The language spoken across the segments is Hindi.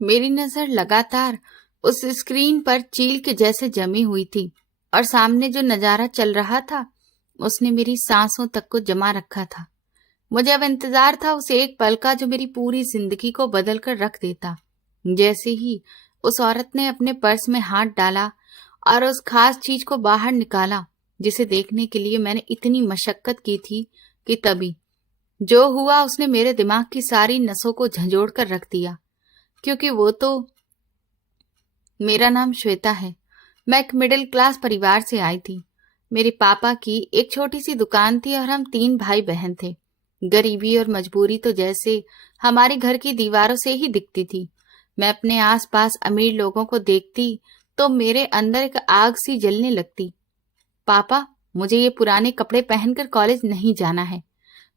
मेरी नजर लगातार उस स्क्रीन पर चील के जैसे जमी हुई थी और सामने जो नजारा चल रहा था उसने मेरी सांसों तक को जमा रखा था। मुझे अब इंतजार था उस एक पल का जो मेरी पूरी जिंदगी को बदल कर रख देता। जैसे ही उस औरत ने अपने पर्स में हाथ डाला और उस खास चीज को बाहर निकाला जिसे देखने के लिए मैंने इतनी मशक्कत की थी, कि तभी जो हुआ उसने मेरे दिमाग की सारी नसों को झंझोड़ कर रख दिया। क्योंकि वो तो मेरा नाम श्वेता है। मैं एक मिडिल क्लास परिवार से आई थी। मेरे पापा की एक छोटी सी दुकान थी और हम 3 भाई बहन थे। गरीबी और मजबूरी तो जैसे हमारे घर की दीवारों से ही दिखती थी। मैं अपने आसपास अमीर लोगों को देखती तो मेरे अंदर एक आग सी जलने लगती। पापा, मुझे ये पुराने कपड़े पहनकर कॉलेज नहीं जाना है।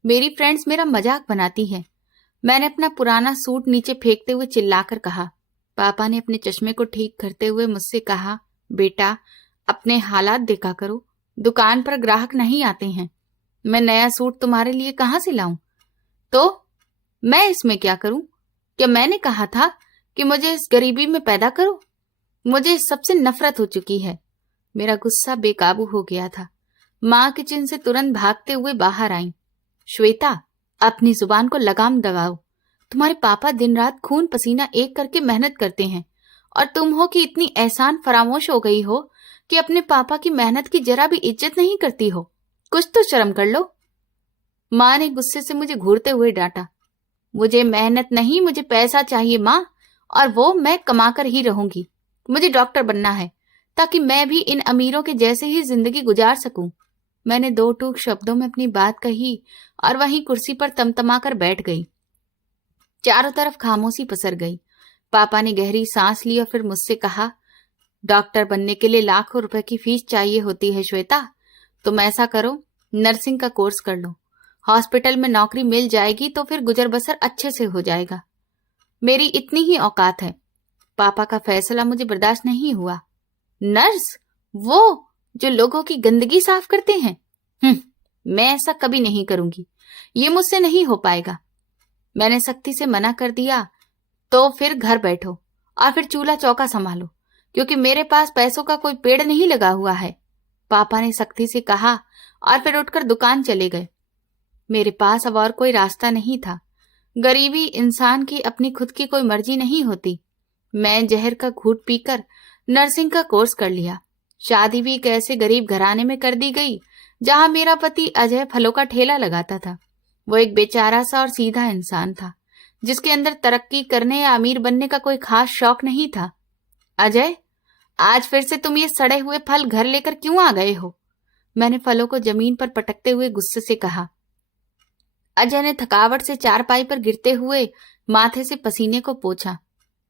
मेरी फ्रेंड्स मेरा मजाक बनाती हैं। मैंने अपना पुराना सूट नीचे फेंकते हुए चिल्लाकर कहा। पापा ने अपने चश्मे को ठीक करते हुए मुझसे कहा, बेटा, अपने हालात देखा करो। दुकान पर ग्राहक नहीं आते हैं। मैं नया सूट तुम्हारे लिए कहाँ से लाऊं? तो मैं इसमें क्या करूं? क्या मैंने कहा था कि मुझे इस गरीबी में पैदा करो? मुझे इस सबसे नफरत हो चुकी है। मेरा गुस्सा बेकाबू हो गया था। माँ किचन से तुरंत भागते हुए बाहर आई। श्वेता, अपनी जुबान को लगाम दबाओ। तुम्हारे पापा दिन रात खून पसीना एक करके मेहनत करते हैं और तुम हो कि इतनी एहसान फरामोश हो गई हो कि अपने पापा की मेहनत की जरा भी इज्जत नहीं करती हो। कुछ तो शर्म कर लो। माँ ने गुस्से से मुझे घूरते हुए डांटा। मुझे मेहनत नहीं, मुझे पैसा चाहिए माँ, और वो मैं कमाकर ही रहूंगी। मुझे डॉक्टर बनना है ताकि मैं भी इन अमीरों के जैसे ही जिंदगी गुजार सकूं। मैंने 2 टूक शब्दों में अपनी बात कही और वहीं कुर्सी पर तमतमाकर बैठ गई। चारों तरफ खामोशी पसर गई। पापा ने गहरी सांस ली और फिर मुझसे कहा, डॉक्टर बनने के लिए लाखों रुपए की फीस चाहिए होती है श्वेता। तुम ऐसा करो, नर्सिंग का कोर्स कर लो। हॉस्पिटल में नौकरी मिल जाएगी तो फिर गुजर बसर अच्छे से हो जाएगा। मेरी इतनी ही औकात है। पापा का फैसला मुझे बर्दाश्त नहीं हुआ। नर्स? वो जो लोगों की गंदगी साफ करते हैं? मैं ऐसा कभी नहीं करूंगी। ये मुझसे नहीं हो पाएगा। मैंने सख्ती से मना कर दिया। तो फिर घर बैठो और फिर चूल्हा चौका संभालो, क्योंकि मेरे पास पैसों का कोई पेड़ नहीं लगा हुआ है। पापा ने सख्ती से कहा और फिर उठकर दुकान चले गए। मेरे पास अब और कोई रास्ता नहीं था। गरीबी इंसान की अपनी खुद की कोई मर्जी नहीं होती। मैं जहर का घूंट पीकर नर्सिंग का कोर्स कर लिया। शादी भी एक ऐसे गरीब घराने में कर दी गई जहां मेरा पति अजय फलों का ठेला लगाता था। वो एक बेचारा सा और सीधा इंसान था जिसके अंदर तरक्की करने या अमीर बनने का कोई खास शौक नहीं था। अजय, आज फिर से तुम ये सड़े हुए फल घर लेकर क्यों आ गए हो? मैंने फलों को जमीन पर पटकते हुए गुस्से से कहा। अजय ने थकावट से चारपाई पर गिरते हुए माथे से पसीने को पोंछा।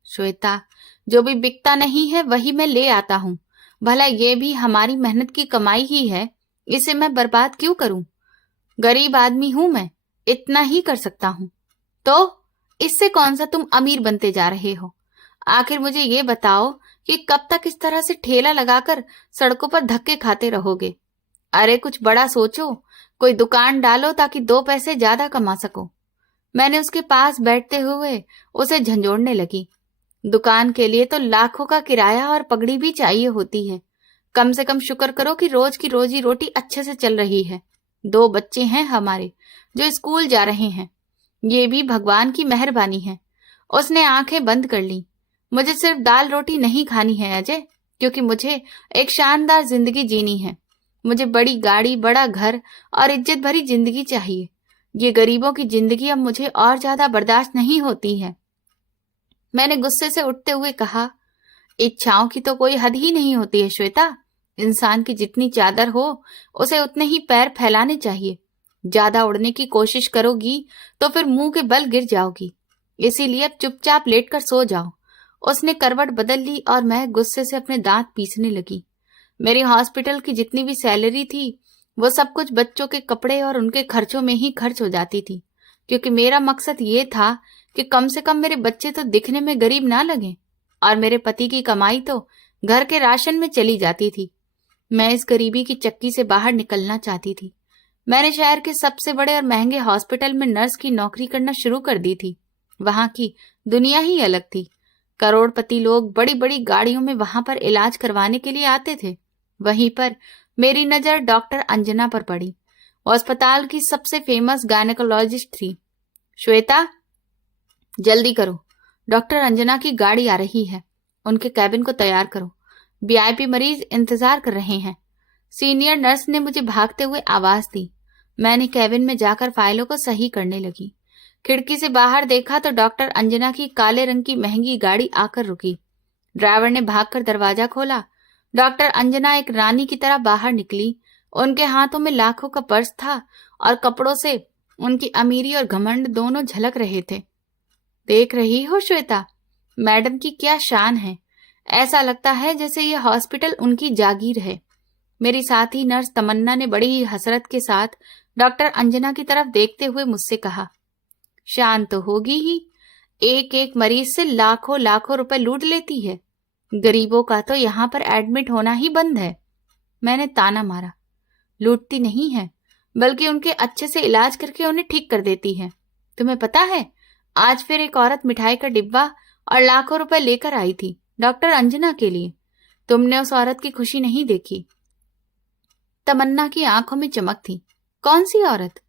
श्वेता, जो भी बिकता नहीं है वही मैं ले आता हूँ। भला ये भी हमारी मेहनत की कमाई ही है, इसे मैं बर्बाद क्यों करूं? गरीब आदमी हूं मैं, इतना ही कर सकता हूं। तो इससे कौन सा तुम अमीर बनते जा रहे हो? आखिर मुझे ये बताओ कि कब तक इस तरह से ठेला लगाकर सड़कों पर धक्के खाते रहोगे? अरे कुछ बड़ा सोचो, कोई दुकान डालो ताकि 2 पैसे ज्यादा कमा सको। मैंने उसके पास बैठते हुए उसे झंझोड़ने लगी। दुकान के लिए तो लाखों का किराया और पगड़ी भी चाहिए होती है। कम से कम शुक्र करो कि रोज की रोजी रोटी अच्छे से चल रही है। 2 बच्चे हैं हमारे जो स्कूल जा रहे हैं। ये भी भगवान की मेहरबानी है। उसने आंखें बंद कर ली। मुझे सिर्फ दाल रोटी नहीं खानी है अजय, क्योंकि मुझे एक शानदार जिंदगी जीनी है। मुझे बड़ी गाड़ी, बड़ा घर और इज्जत भरी जिंदगी चाहिए। ये गरीबों की जिंदगी अब मुझे और ज्यादा बर्दाश्त नहीं होती है। मैंने गुस्से से उठते हुए कहा, इच्छाओं की तो कोई हद ही नहीं होती है श्वेता। इंसान की जितनी चादर हो उसे उतने ही पैर फैलाने चाहिए। ज्यादा उड़ने की कोशिश करोगी तो फिर मुंह के बल गिर जाओगी। इसीलिए अब चुपचाप लेटकर सो जाओ। उसने करवट बदल ली और मैं गुस्से से अपने दांत पीसने लगी। मेरी हॉस्पिटल की जितनी भी सैलरी थी वो सब कुछ बच्चों के कपड़े और उनके खर्चों में ही खर्च हो जाती थी, क्योंकि मेरा मकसद ये था कि कम से कम मेरे बच्चे तो दिखने में गरीब ना लगें, और मेरे पति की कमाई तो घर के राशन में चली जाती थी। मैं इस गरीबी की चक्की से बाहर निकलना चाहती थी। मैंने शहर के सबसे बड़े और महंगे हॉस्पिटल में नर्स की नौकरी करना शुरू कर दी थी। वहां की दुनिया ही अलग थी। करोड़पति लोग बड़ी बड़ी गाड़ियों में वहां पर इलाज करवाने के लिए आते थे। वहीं पर मेरी नजर डॉक्टर अंजना पर पड़ी। वो अस्पताल की सबसे फेमस गायनेकोलॉजिस्ट थी। श्वेता, जल्दी करो, डॉक्टर अंजना की गाड़ी आ रही है, उनके कैबिन को तैयार करो, वीआईपी मरीज इंतजार कर रहे हैं। सीनियर नर्स ने मुझे भागते हुए आवाज दी। मैंने कैबिन में जाकर फाइलों को सही करने लगी। खिड़की से बाहर देखा तो डॉक्टर अंजना की काले रंग की महंगी गाड़ी आकर रुकी। ड्राइवर ने भागकर दरवाजा खोला। डॉक्टर अंजना एक रानी की तरह बाहर निकली। उनके हाथों में लाखों का पर्स था और कपड़ों से उनकी अमीरी और घमंड दोनों झलक रहे थे। देख रही हो श्वेता, मैडम की क्या शान है। ऐसा लगता है जैसे ये हॉस्पिटल उनकी जागीर है। मेरी साथी नर्स तमन्ना ने बड़ी ही हसरत के साथ डॉक्टर अंजना की तरफ देखते हुए मुझसे कहा, शान तो होगी ही, एक एक मरीज से लाखों लाखों रुपए लूट लेती है। गरीबों का तो यहाँ पर एडमिट होना ही बंद है। मैंने ताना मारा। लूटती नहीं है, बल्कि उनके अच्छे से इलाज करके उन्हें ठीक कर देती है। तुम्हें पता है, आज फिर एक औरत मिठाई का डिब्बा और लाखों रुपए लेकर आई थी डॉक्टर अंजना के लिए। तुमने उस औरत की खुशी नहीं देखी। तमन्ना की आंखों में चमक थी। कौन सी औरत?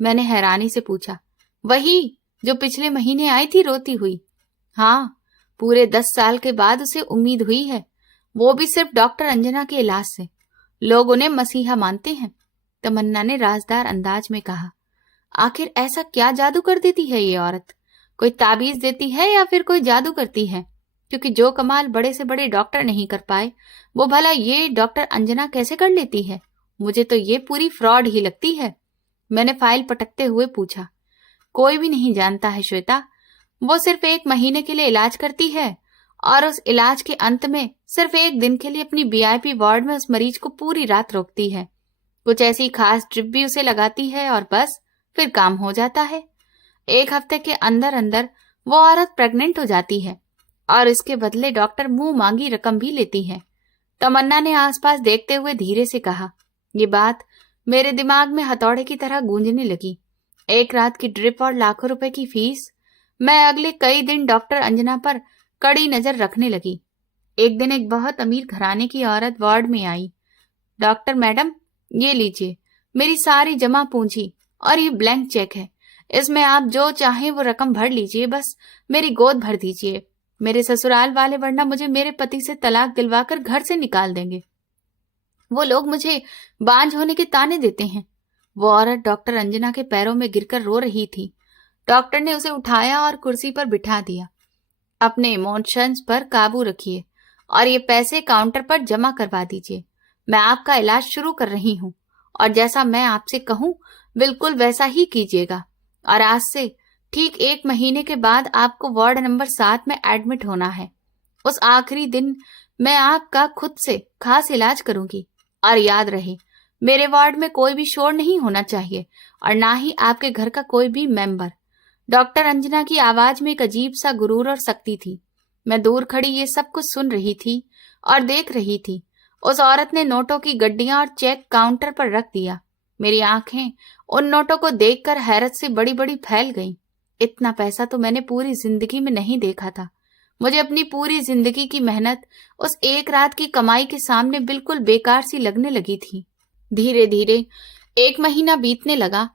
मैंने हैरानी से पूछा। वही जो पिछले महीने आई थी रोती हुई। हाँ, पूरे 10 साल के बाद उसे उम्मीद हुई है, वो भी सिर्फ डॉक्टर अंजना के इलाज से। लोग उन्हें मसीहा मानते हैं, तमन्ना ने राजदार अंदाज में कहा। आखिर ऐसा क्या जादू कर देती है ये औरत? कोई ताबीज देती है या फिर कोई जादू करती है? क्योंकि जो कमाल बड़े से बड़े डॉक्टर नहीं कर पाए, वो भला ये डॉक्टर अंजना कैसे कर लेती है? मुझे तो ये पूरी फ्रॉड ही लगती है। मैंने फाइल पटकते हुए पूछा। कोई भी नहीं जानता है श्वेता, वो सिर्फ 1 महीने के लिए इलाज करती है और उस इलाज के अंत में सिर्फ 1 दिन के लिए अपनी वीआईपी वार्ड में उस मरीज को पूरी रात रोकती है। कुछ ऐसी खास ड्रिप भी उसे लगाती है और बस फिर काम हो जाता है। 1 हफ्ते के अंदर अंदर वो औरत प्रेग्नेंट हो जाती है और इसके बदले डॉक्टर मुंह मांगी रकम भी लेती है। तमन्ना ने आसपास देखते हुए धीरे से कहा। ये बात मेरे दिमाग में हथौड़े की तरह गूंजने लगी। 1 रात की ड्रिप और लाखों रुपए की फीस। मैं अगले कई दिन डॉक्टर अंजना पर कड़ी नजर रखने लगी। एक दिन एक बहुत अमीर घराने की औरत वार्ड में आई। डॉक्टर मैडम, ये लीजिए मेरी सारी जमा पूंजी और ये ब्लैंक चेक है। इसमें आप जो चाहें वो रकम भर लीजिए, बस मेरी गोद भर दीजिए। मेरे ससुराल वाले वरना मुझे मेरे पति से तलाक दिलवाकर घर से निकाल देंगे। वो लोग मुझे बांझ होने के ताने देते हैं। वो औरत डॉक्टर अंजना के पैरों में गिरकर रो रही थी। डॉक्टर ने उसे उठाया और कुर्सी पर बिठा दिया। अपने इमोशंस पर काबू रखिए और ये पैसे काउंटर पर जमा करवा दीजिए। मैं आपका इलाज शुरू कर रही हूँ और जैसा मैं आपसे कहूँ बिल्कुल वैसा ही कीजिएगा। और आज से ठीक 1 महीने के बाद आपको वार्ड नंबर 7 में एडमिट होना है। उस आखिरी दिन मैं आपका खुद से खास इलाज करूंगी। और याद रहे, मेरे वार्ड में कोई भी शोर नहीं होना चाहिए और ना ही आपके घर का कोई भी मेंबर। डॉक्टर अंजना की आवाज में एक अजीब सा गुरूर और शक्ति थी। मैं दूर खड़ी ये सब कुछ सुन रही थी और देख रही थी। उस औरत ने नोटों की गड्डियां और चेक काउंटर पर रख दिया। मेरी आंखें उन नोटों को देखकर हैरत से बड़ी बड़ी फैल गईं। इतना पैसा तो मैंने पूरी जिंदगी में नहीं देखा था। मुझे अपनी पूरी जिंदगी की मेहनत उस 1 रात की कमाई के सामने बिल्कुल बेकार सी लगने लगी थी। धीरे धीरे 1 महीना बीतने लगा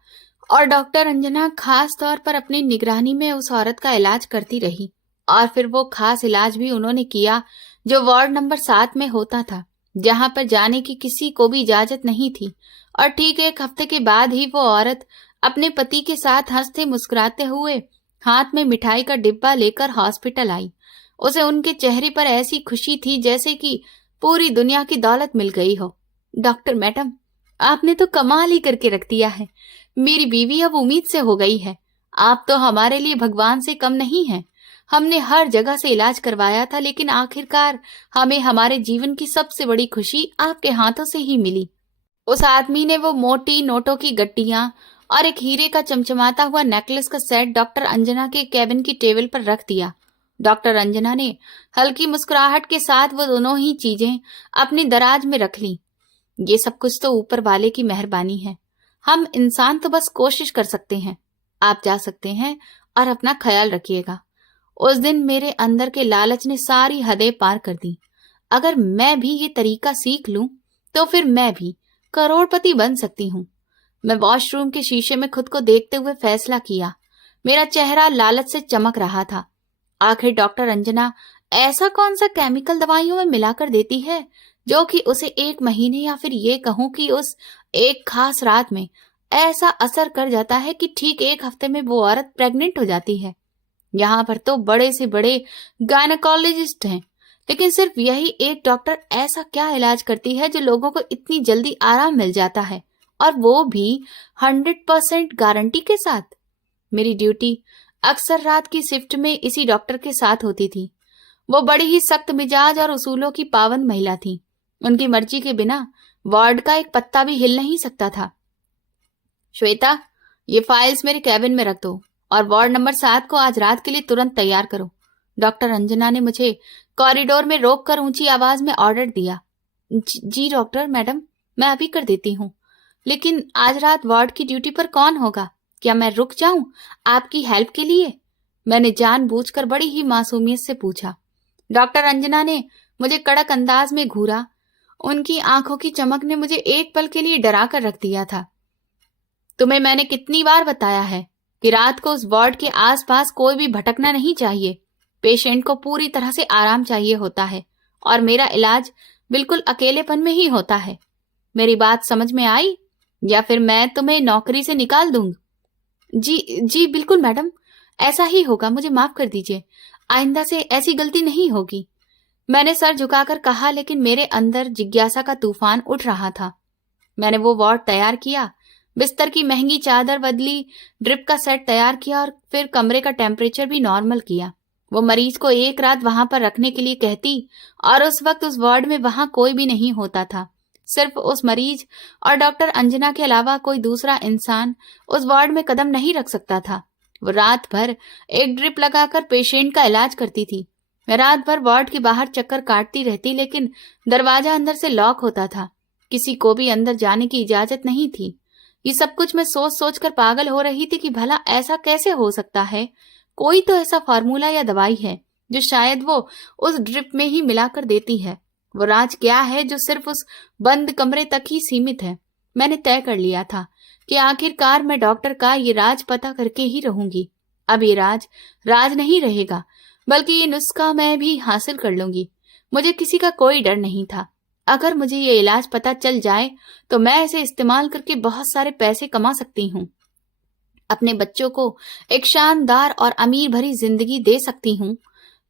और डॉक्टर अंजना खास तौर पर अपनी निगरानी में उस औरत का इलाज करती रही। और फिर वो खास इलाज भी उन्होंने किया जो वार्ड नंबर 7 में होता था, जहां पर जाने की किसी को भी इजाजत नहीं थी। और ठीक 1 हफ्ते के बाद ही वो औरत अपने पति के साथ हंसते मुस्कुराते हुए हाथ में मिठाई का डिब्बा लेकर हॉस्पिटल आई। उसे उनके चेहरे पर ऐसी खुशी थी जैसे कि पूरी दुनिया की दौलत मिल गई हो। डॉक्टर मैडम, आपने तो कमाल ही करके रख दिया है। मेरी बीवी अब उम्मीद से हो गई है। आप तो हमारे लिए भगवान से कम नहीं हैं। हमने हर जगह से इलाज करवाया था, लेकिन आखिरकार हमें हमारे जीवन की सबसे बड़ी खुशी आपके हाथों से ही मिली। उस आदमी ने वो मोटी नोटों की गड्डियां और एक हीरे का चमचमाता हुआ नेकलेस का सेट डॉक्टर अंजना के कैबिन की टेबल पर रख दिया। डॉक्टर अंजना ने हल्की मुस्कुराहट के साथ वो दोनों ही चीजें अपनी दराज में रख ली। ये सब कुछ तो ऊपर वाले की मेहरबानी है। हम इंसान तो बस कोशिश कर सकते हैं। आप जा सकते हैं और अपना ख्याल रखिएगा। उस दिन मेरे अंदर के लालच ने सारी हदें पार कर दी। अगर मैं भी ये तरीका सीख लूं तो फिर मैं भी करोड़पति बन सकती हूँ। मैं वॉशरूम के शीशे में खुद को देखते हुए फैसला किया। मेरा चेहरा लालच से चमक रहा था। आखिर डॉक्टर अंजना ऐसा कौन सा केमिकल दवाइयों में मिलाकर देती है जो कि उसे 1 महीने या फिर ये कहूं कि उस एक खास रात में ऐसा असर कर जाता है कि ठीक 1 हफ्ते में वो औरत प्रेग्नेंट हो जाती है। यहाँ पर तो बड़े से बड़े गायनेकोलॉजिस्ट हैं, लेकिन सिर्फ यही एक डॉक्टर ऐसा क्या इलाज करती है जो लोगों को इतनी जल्दी आराम मिल जाता है, और वो भी 100% गारंटी के साथ। मेरी ड्यूटी अक्सर रात की शिफ्ट में इसी डॉक्टर के साथ होती थी। वो बड़ी ही सख्त मिजाज और उसूलों की पाबंद महिला थी। उनकी मर्जी के बिना वार्ड का एक पत्ता भी हिल नहीं सकता था। श्वेता, ये फाइल्स मेरे कैबिन में रख दो और वार्ड नंबर 7 को आज रात के लिए तुरंत तैयार करो। डॉक्टर अंजना ने मुझे कॉरिडोर में रोककर ऊंची आवाज में ऑर्डर दिया। जी डॉक्टर मैडम, मैं अभी कर देती हूँ। लेकिन आज रात वार्ड की ड्यूटी पर कौन होगा? क्या मैं रुक जाऊं आपकी हेल्प के लिए? मैंने जानबूझकर बड़ी ही मासूमियत से पूछा। डॉक्टर अंजना ने मुझे कड़क अंदाज में घूरा। उनकी आंखों की चमक ने मुझे एक पल के लिए डरा कर रख दिया था। तुम्हें मैंने कितनी बार बताया है कि रात को उस वार्ड के आसपास कोई भी भटकना नहीं चाहिए। पेशेंट को पूरी तरह से आराम चाहिए होता है और मेरा इलाज बिल्कुल अकेलेपन में ही होता है। मेरी बात समझ में आई या फिर मैं तुम्हें नौकरी से निकाल दूंगी? जी बिल्कुल मैडम, ऐसा ही होगा। मुझे माफ कर दीजिए, आइंदा से ऐसी गलती नहीं होगी। मैंने सर झुकाकर कहा, लेकिन मेरे अंदर जिज्ञासा का तूफान उठ रहा था। मैंने वो वार्ड तैयार किया, बिस्तर की महंगी चादर बदली, ड्रिप का सेट तैयार किया और फिर कमरे का टेम्परेचर भी नॉर्मल किया। वो मरीज को एक रात वहां पर रखने के लिए कहती और उस वक्त उस वार्ड में वहां कोई भी नहीं होता था। सिर्फ उस मरीज और डॉक्टर अंजना के अलावा कोई दूसरा इंसान उस वार्ड में कदम नहीं रख सकता था। वो रात भर एक ड्रिप लगाकर पेशेंट का इलाज करती थी। मैं रात भर वार्ड के बाहर चक्कर काटती रहती, लेकिन दरवाजा अंदर से लॉक होता था। किसी को भी अंदर जाने की इजाजत नहीं थी। ये सब कुछ मैं सोच सोच कर पागल हो रही थी कि भला ऐसा कैसे हो सकता है। कोई तो ऐसा फार्मूला या दवाई है जो शायद वो उस ड्रिप में ही मिलाकर देती है। वो राज क्या है जो सिर्फ उस बंद कमरे तक ही सीमित है? मैंने तय कर लिया था कि आखिरकार मैं डॉक्टर का ये राज पता करके ही रहूंगी। अब ये राज नहीं रहेगा, बल्कि ये नुस्खा मैं भी हासिल कर लूंगी। मुझे किसी का कोई डर नहीं था। अगर मुझे ये इलाज पता चल जाए तो मैं इसे इस्तेमाल करके बहुत सारे पैसे कमा सकती हूँ। अपने बच्चों को एक शानदार और अमीर भरी जिंदगी दे सकती हूँ।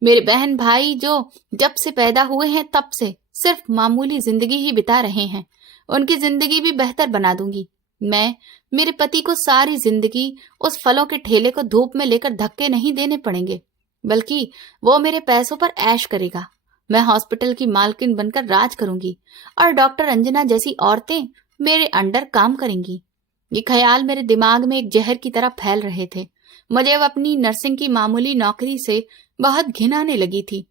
मेरे बहन भाई जो जब से पैदा हुए हैं तब से सिर्फ मामूली जिंदगी ही बिता रहे हैं, उनकी जिंदगी भी बेहतर बना दूंगी। मैं मेरे पति को सारी जिंदगी उस फलों के ठेले को धूप में लेकर धक्के नहीं देने पड़ेंगे, बल्कि वो मेरे पैसों पर ऐश करेगा। मैं हॉस्पिटल की मालकिन बनकर राज करूंगी और डॉक्टर अंजना जैसी औरतें मेरे अंडर काम करेंगी। ये ख्याल मेरे दिमाग में एक जहर की तरह फैल रहे थे। मुझे अब अपनी नर्सिंग की मामूली नौकरी से बहुत घिन आने लगी थी।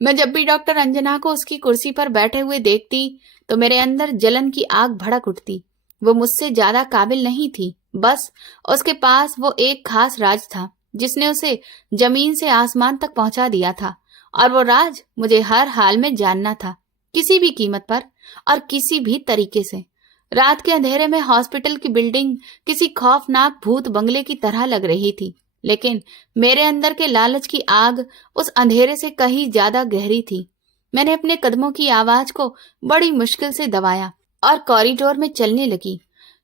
मैं जब भी डॉक्टर अंजना को उसकी कुर्सी पर बैठे हुए देखती तो मेरे अंदर जलन की आग भड़क उठती। वो मुझसे ज्यादा काबिल नहीं थी, बस उसके पास वो एक खास राज था जिसने उसे जमीन से आसमान तक पहुंचा दिया था, और वो राज मुझे हर हाल में जानना था, किसी भी कीमत पर और किसी भी तरीके से। रात के अंधेरे में हॉस्पिटल की बिल्डिंग किसी खौफनाक भूत बंगले की तरह लग रही थी, लेकिन मेरे अंदर के लालच की आग उस अंधेरे से कहीं ज्यादा गहरी थी। मैंने अपने कदमों की आवाज को बड़ी मुश्किल से दबाया और कॉरिडोर में चलने लगी।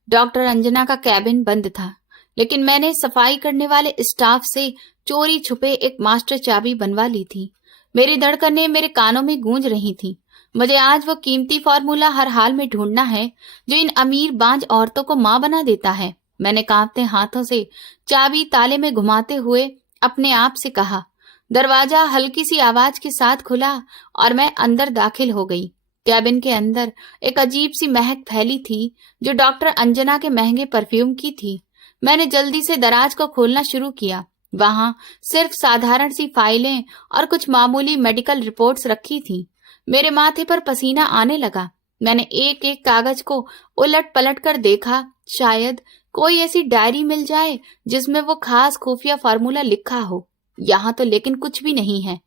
डॉक्टर अंजना का कैबिन बंद था, लेकिन मैंने सफाई करने वाले स्टाफ से चोरी छुपे एक मास्टर चाबी बनवा ली थी। मेरी धड़कनें मेरे कानों में गूंज रही थी। मुझे आज वो कीमती फॉर्मूला हर हाल में ढूंढना है जो इन अमीर बांझ औरतों को मां बना देता है। मैंने कांपते हाथों से चाबी ताले में घुमाते हुए अपने आप से कहा। दरवाजा हल्की सी आवाज के साथ खुला और मैं अंदर दाखिल हो गई। कैबिन के अंदर एक अजीब सी महक फैली थी जो डॉक्टर अंजना के महंगे परफ्यूम की थी। मैंने जल्दी से दराज को खोलना शुरू किया। वहां सिर्फ साधारण सी फाइलें और कुछ मामूली मेडिकल रिपोर्ट्स रखी थी। मेरे माथे पर पसीना आने लगा। मैंने एक एक कागज को उलट पलट कर देखा, शायद कोई ऐसी डायरी मिल जाए जिसमें वो खास खुफिया फार्मूला लिखा हो। यहाँ तो लेकिन कुछ भी नहीं है।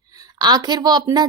आखिर वो अपना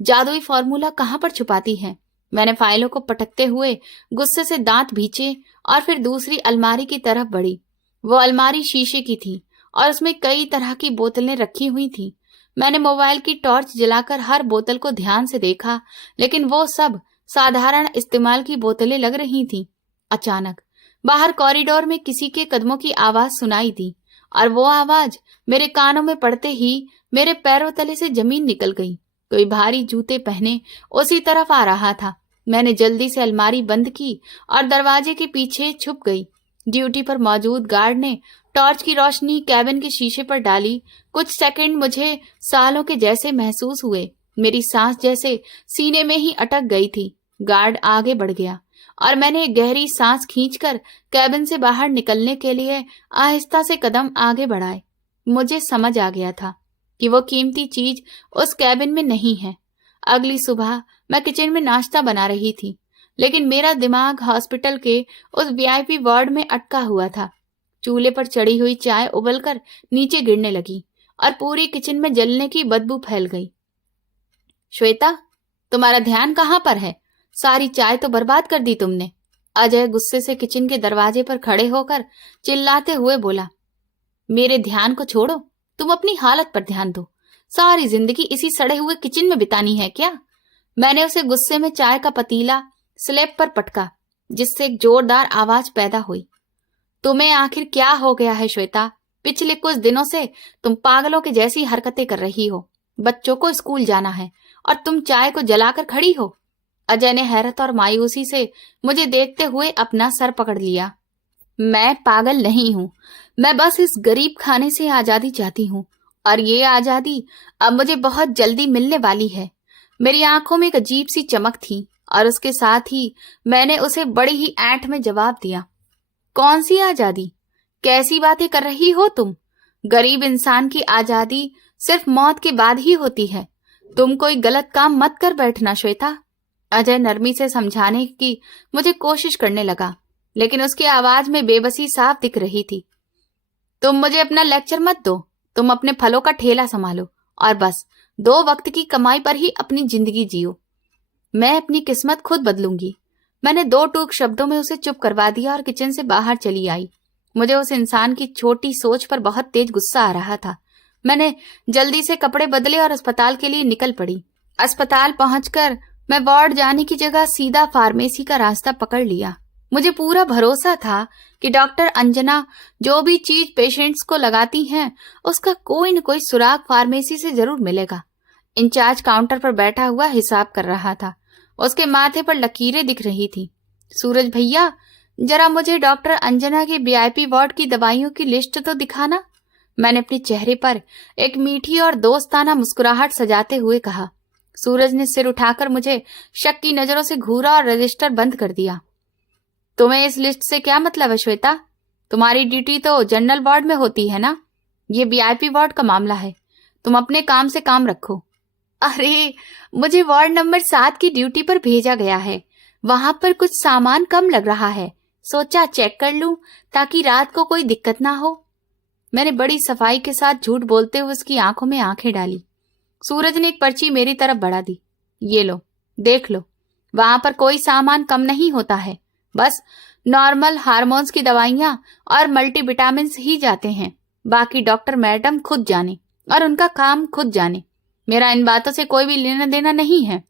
जादुई फॉर्मूला कहाँ पर छुपाती है? मैंने फाइलों को पटकते हुए गुस्से से दांत भींचे और फिर दूसरी अलमारी की तरफ बढ़ी। वो अलमारी शीशे की थी और उसमें कई तरह की बोतलें रखी हुई थी। मैंने मोबाइल की टॉर्च जलाकर हर बोतल को ध्यान से देखा, लेकिन वो सब साधारण इस्तेमाल की बोतलें लग रही थीं। अचानक बाहर कॉरिडोर में किसी के कदमों की आवाज सुनाई दी और वो आवाज मेरे कानों में पड़ते ही मेरे पैरों तले से जमीन निकल गई। कोई भारी जूते पहने उसी तरफ आ रहा था। मैंने जल्दी से अलमारी बंद की और दरवाजे के पीछे छुप गई। ड्यूटी पर मौजूद गार्ड ने टॉर्च की रोशनी कैबिन के शीशे पर डाली। कुछ सेकंड मुझे सालों के जैसे महसूस हुए। मेरी सांस जैसे सीने में ही अटक गई थी। गार्ड आगे बढ़ गया और मैंने एक गहरी सांस खींचकर कैबिन से बाहर निकलने के लिए आहिस्ता से कदम आगे बढ़ाए। मुझे समझ आ गया था कि वो कीमती चीज उस कैबिन में नहीं है। अगली सुबह मैं किचन में नाश्ता बना रही थी, लेकिन मेरा दिमाग हॉस्पिटल के उस वीआईपी वार्ड में अटका हुआ था। चूल्हे पर चढ़ी हुई चाय उबलकर नीचे गिरने लगी और पूरी किचन में जलने की बदबू फैल गई। श्वेता, तुम्हारा ध्यान कहाँ पर है? सारी चाय तो बर्बाद कर दी तुमने। अजय गुस्से से किचन के दरवाजे पर खड़े होकर चिल्लाते हुए बोला। मेरे ध्यान को छोड़ो, तुम अपनी हालत पर ध्यान दो। सारी जिंदगी इसी सड़े हुए किचन में बितानी है क्या? मैंने उसे गुस्से में चाय का पतीला स्लैब पर पटका, जिससे एक जोरदार आवाज पैदा हुई। तुम्हें आखिर क्या हो गया है श्वेता? पिछले कुछ दिनों से तुम पागलों के जैसी हरकतें कर रही हो। बच्चों को स्कूल जाना है और तुम चाय को जलाकर खड़ी हो। अजय ने हैरत और मायूसी से मुझे देखते हुए अपना सर पकड़ लिया। मैं पागल नहीं हूं, मैं बस इस गरीब खाने से आजादी चाहती हूँ, और ये आजादी अब मुझे बहुत जल्दी मिलने वाली है। मेरी आंखों में एक अजीब सी चमक थी और उसके साथ ही मैंने उसे बड़ी ही ऐंठ में जवाब दिया। कौन सी आजादी? कैसी बातें कर रही हो तुम? गरीब इंसान की आजादी सिर्फ मौत के बाद ही होती है। तुम कोई गलत काम मत कर बैठना श्वेता। अजय नरमी से समझाने की मुझे कोशिश करने लगा, लेकिन उसकी आवाज में बेबसी साफ दिख रही थी। तुम मुझे अपना लेक्चर मत दो, तुम अपने फलों का ठेला संभालो और बस 2 वक्त की कमाई पर ही अपनी जिंदगी जियो। मैं अपनी किस्मत खुद बदलूंगी। मैंने 2 टूक शब्दों में उसे चुप करवा दिया और किचन से बाहर चली आई। मुझे उस इंसान की छोटी सोच पर बहुत तेज गुस्सा आ रहा था। मैंने जल्दी से कपड़े बदले और अस्पताल के लिए निकल पड़ी। अस्पताल पहुंचकर मैं वार्ड जाने की जगह सीधा फार्मेसी का रास्ता पकड़ लिया। मुझे पूरा भरोसा था कि डॉक्टर अंजना जो भी चीज पेशेंट्स को लगाती हैं, उसका कोई न कोई सुराग फार्मेसी से जरूर मिलेगा। इंचार्ज काउंटर पर बैठा हुआ हिसाब कर रहा था। उसके माथे पर लकीरें दिख रही थी। सूरज भैया, जरा मुझे डॉक्टर अंजना के वीआईपी वार्ड की दवाइयों की लिस्ट तो दिखाना। मैंने अपने चेहरे पर एक मीठी और दोस्ताना मुस्कुराहट सजाते हुए कहा। सूरज ने सिर उठाकर मुझे शक की नजरों से घूरा और रजिस्टर बंद कर दिया। तुम्हें इस लिस्ट से क्या मतलब है श्वेता? तुम्हारी ड्यूटी तो जनरल वार्ड में होती है ना? ये वीआईपी वार्ड का मामला है, तुम अपने काम से काम रखो। अरे, मुझे वार्ड नंबर 7 की ड्यूटी पर भेजा गया है। वहां पर कुछ सामान कम लग रहा है, सोचा चेक कर लूं ताकि रात को कोई दिक्कत ना हो। मैंने बड़ी सफाई के साथ झूठ बोलते हुए उसकी आंखों में आंखें डाली। सूरज ने एक पर्ची मेरी तरफ बढ़ा दी। ये लो, देख लो, वहां पर कोई सामान कम नहीं होता है, बस नॉर्मल हार्मोन्स की दवाइयां और मल्टीविटामिन ही जाते हैं। बाकी डॉक्टर मैडम खुद जाने और उनका काम खुद जाने। मेरा इन बातों से कोई भी लेना देना नहीं है।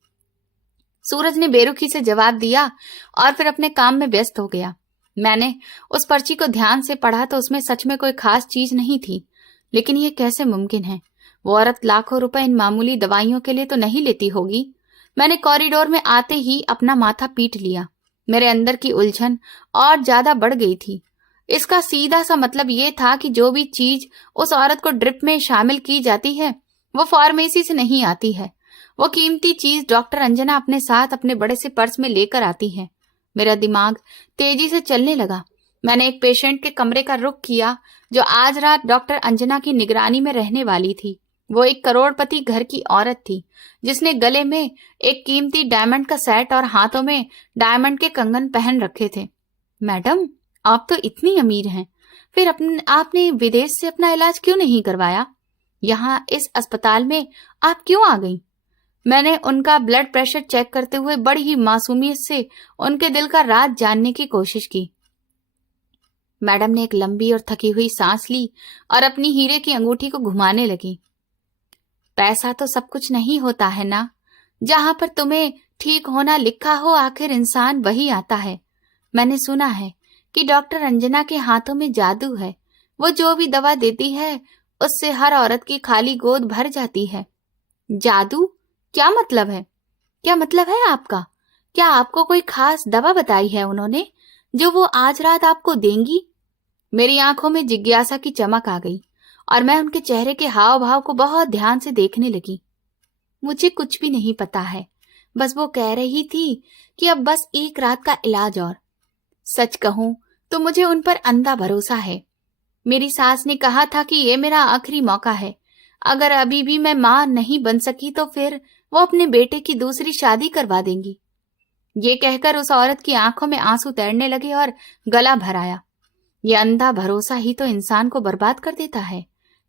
सूरज ने बेरुखी से जवाब दिया और फिर अपने काम में व्यस्त हो गया। मैंने उस पर्ची को ध्यान से पढ़ा तो उसमें सच में कोई खास चीज नहीं थी, लेकिन ये कैसे मुमकिन है? वो औरत लाखों रुपए इन मामूली दवाइयों के लिए तो नहीं लेती होगी। मैंने कॉरिडोर में आते ही अपना माथा पीट लिया। मेरे अंदर की उलझन और ज्यादा बढ़ गई थी। इसका सीधा सा मतलब ये था कि जो भी चीज उस औरत को ड्रिप में शामिल की जाती है वो फार्मेसी से नहीं आती है। वो कीमती चीज डॉक्टर अंजना अपने साथ अपने बड़े से पर्स में लेकर आती है। मेरा दिमाग तेजी से चलने लगा। मैंने एक पेशेंट के कमरे का रुख किया जो आज रात डॉक्टर अंजना की निगरानी में रहने वाली थी। वो एक करोड़पति घर की औरत थी जिसने गले में एक कीमती डायमंड का सेट और हाथों में डायमंड के कंगन पहन रखे थे। मैडम, आप तो इतनी अमीर हैं, फिर आपने विदेश से अपना इलाज क्यों नहीं करवाया? यहाँ इस अस्पताल में आप क्यों आ गई? मैंने उनका ब्लड प्रेशर चेक करते हुए बड़ी ही मासूमियत से उनके दिल का राज जानने की कोशिश की। मैडम ने एक लंबी और थकी हुई सांस ली और अपनी हीरे की अंगूठी को घुमाने लगी। पैसा तो सब कुछ नहीं होता है ना। जहां पर तुम्हें ठीक होना लिखा हो, आखिर इंसान वही आता है। मैंने सुना है कि डॉक्टर अंजना के हाथों में जादू है। वो जो भी दवा देती है उससे हर औरत की खाली गोद भर जाती है। जादू? क्या मतलब है? क्या मतलब है आपका? क्या आपको कोई खास दवा बताई है उन्होंने जो वो आज रात आपको देंगी? मेरी आंखों में जिज्ञासा की चमक आ गई और मैं उनके चेहरे के हाव भाव को बहुत ध्यान से देखने लगी। मुझे कुछ भी नहीं पता है, बस वो कह रही थी कि अब बस एक रात का इलाज और। सच कहूं तो मुझे उन पर अंधा भरोसा है। मेरी सास ने कहा था कि ये मेरा आखिरी मौका है। अगर अभी भी मैं मां नहीं बन सकी तो फिर वो अपने बेटे की दूसरी शादी करवा देंगी। ये कहकर उस औरत की आंखों में आंसू तैरने लगे और गला भर आया। ये अंधा भरोसा ही तो इंसान को बर्बाद कर देता है।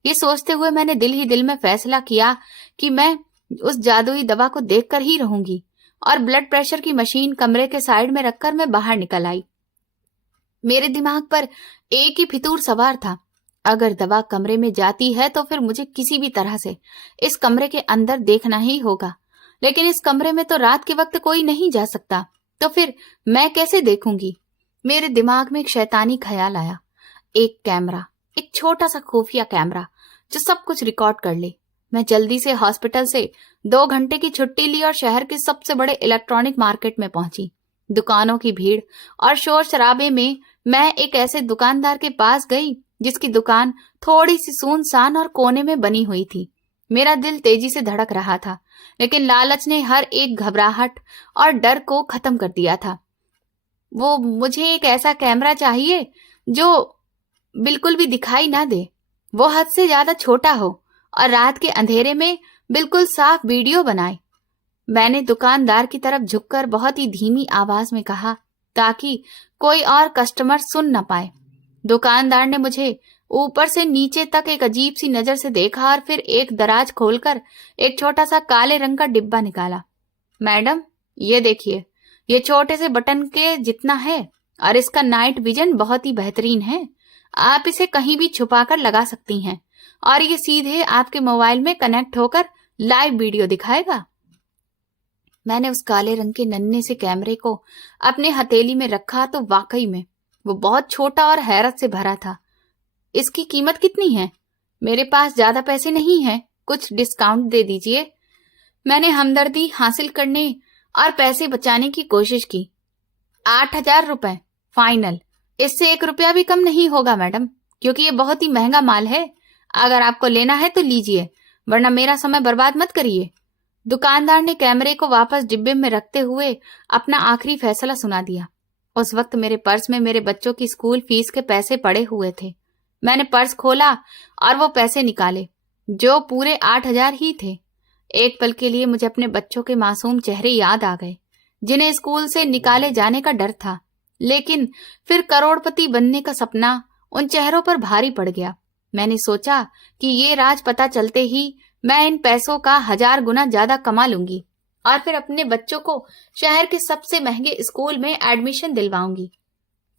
ये सोचते हुए मैंने दिल ही दिल में फैसला किया कि मैं उस जादुई दवा को देखकर ही रहूंगी और ब्लड प्रेशर की मशीन कमरे के साइड में रखकर मैं बाहर निकल आई। मेरे दिमाग पर एक ही फितूर सवार था। अगर दवा कमरे में जाती है तो फिर मुझे किसी भी तरह से इस कमरे के अंदर देखना ही होगा। लेकिन इस कमरे में तो रात के वक्त कोई नहीं जा सकता, तो फिर मैं कैसे देखूंगी? मेरे दिमाग में एक शैतानी ख्याल आया। एक कैमरा, एक छोटा सा खुफिया कैमरा जो सब कुछ रिकॉर्ड कर ले। मैं जल्दी से हॉस्पिटल से 2 घंटे की छुट्टी ली और शहर के सबसे बड़े इलेक्ट्रॉनिक मार्केट में पहुंची। दुकानों की भीड़ और शोर शराबे में मैं एक ऐसे दुकानदार के पास गई जिसकी दुकान थोड़ी सी सुनसान और कोने में बनी हुई थी। मेरा दिल तेजी से धड़क रहा था, लेकिन लालच ने हर एक घबराहट और डर को खत्म कर दिया था। वो मुझे एक ऐसा कैमरा चाहिए जो बिल्कुल भी दिखाई ना दे, वो हद से ज्यादा छोटा हो और रात के अंधेरे में बिल्कुल साफ वीडियो बनाए। मैंने दुकानदार की तरफ झुककर बहुत ही धीमी आवाज में कहा ताकि कोई और कस्टमर सुन न पाए। दुकानदार ने मुझे ऊपर से नीचे तक एक अजीब सी नजर से देखा और फिर एक दराज खोलकर एक छोटा सा काले रंग का डिब्बा निकाला। मैडम, ये देखिए, ये छोटे से बटन के जितना है और इसका नाइट विजन बहुत ही बेहतरीन है। आप इसे कहीं भी छुपाकर लगा सकती हैं और ये सीधे आपके मोबाइल में कनेक्ट होकर लाइव वीडियो दिखाएगा। मैंने उस काले रंग के नन्हे से कैमरे को अपने हथेली में रखा तो वाकई में वो बहुत छोटा और हैरत से भरा था। इसकी कीमत कितनी है? मेरे पास ज्यादा पैसे नहीं है, कुछ डिस्काउंट दे दीजिए। मैंने हमदर्दी हासिल करने और पैसे बचाने की कोशिश की। 8,000 रुपए फाइनल। इससे 1 रुपया भी कम नहीं होगा मैडम, क्योंकि ये बहुत ही महंगा माल है। अगर आपको लेना है तो लीजिए, वरना मेरा समय बर्बाद मत करिए। दुकानदार ने कैमरे को वापस डिब्बे में रखते हुए अपना आखिरी फैसला सुना दिया। उस वक्त मेरे पर्स में मेरे बच्चों की स्कूल फीस के पैसे पड़े हुए थे। मैंने पर्स खोला और वो पैसे निकाले जो पूरे 8,000 ही थे। एक पल के लिए मुझे अपने बच्चों के मासूम चेहरे याद आ गए जिन्हें स्कूल से निकाले जाने का डर था, लेकिन फिर करोड़पति बनने का सपना उन चेहरों पर भारी पड़ गया। मैंने सोचा कि ये राज पता चलते ही मैं इन पैसों का 1000 गुना ज्यादा कमा लूंगी और फिर अपने बच्चों को शहर के सबसे महंगे स्कूल में एडमिशन दिलवाऊंगी।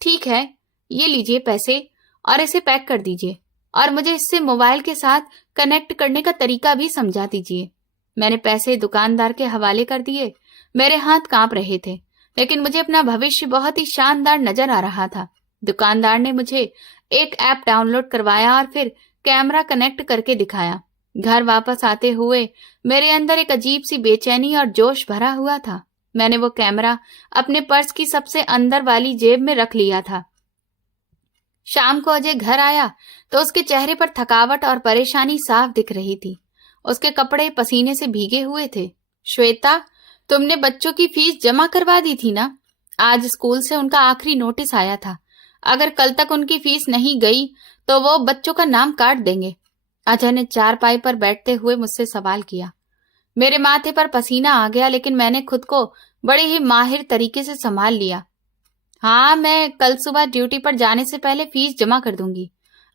ठीक है, ये लीजिए पैसे और इसे पैक कर दीजिए और मुझे इससे मोबाइल के साथ कनेक्ट करने का तरीका भी समझा दीजिए। मैंने पैसे दुकानदार के हवाले कर दिए। मेरे हाथ कांप रहे थे, लेकिन मुझे अपना भविष्य बहुत ही शानदार नजर आ रहा था। दुकानदार ने मुझे एक ऐप डाउनलोड करवाया और फिर कैमरा कनेक्ट करके दिखाया। घर वापस आते हुए मेरे अंदर एक अजीब सी बेचैनी और जोश भरा हुआ था। मैंने वो कैमरा अपने पर्स की सबसे अंदर वाली जेब में रख लिया था। शाम को अजय घर आया तो उसके चेहरे पर थकावट और परेशानी साफ दिख रही थी। उसके कपड़े पसीने से भीगे हुए थे। श्वेता, तुमने बच्चों की फीस जमा करवा दी थी ना? आज स्कूल से उनका आखिरी नोटिस आया था। अगर कल तक उनकी फीस नहीं गई तो वो बच्चों का नाम काट देंगे। अजय ने चारपाई पर बैठते हुए मुझसे सवाल किया। मेरे माथे पर पसीना आ गया, लेकिन मैंने खुद को बड़े ही माहिर तरीके से संभाल लिया। हाँ, मैं कल सुबह ड्यूटी पर जाने से पहले फीस जमा कर दूंगी।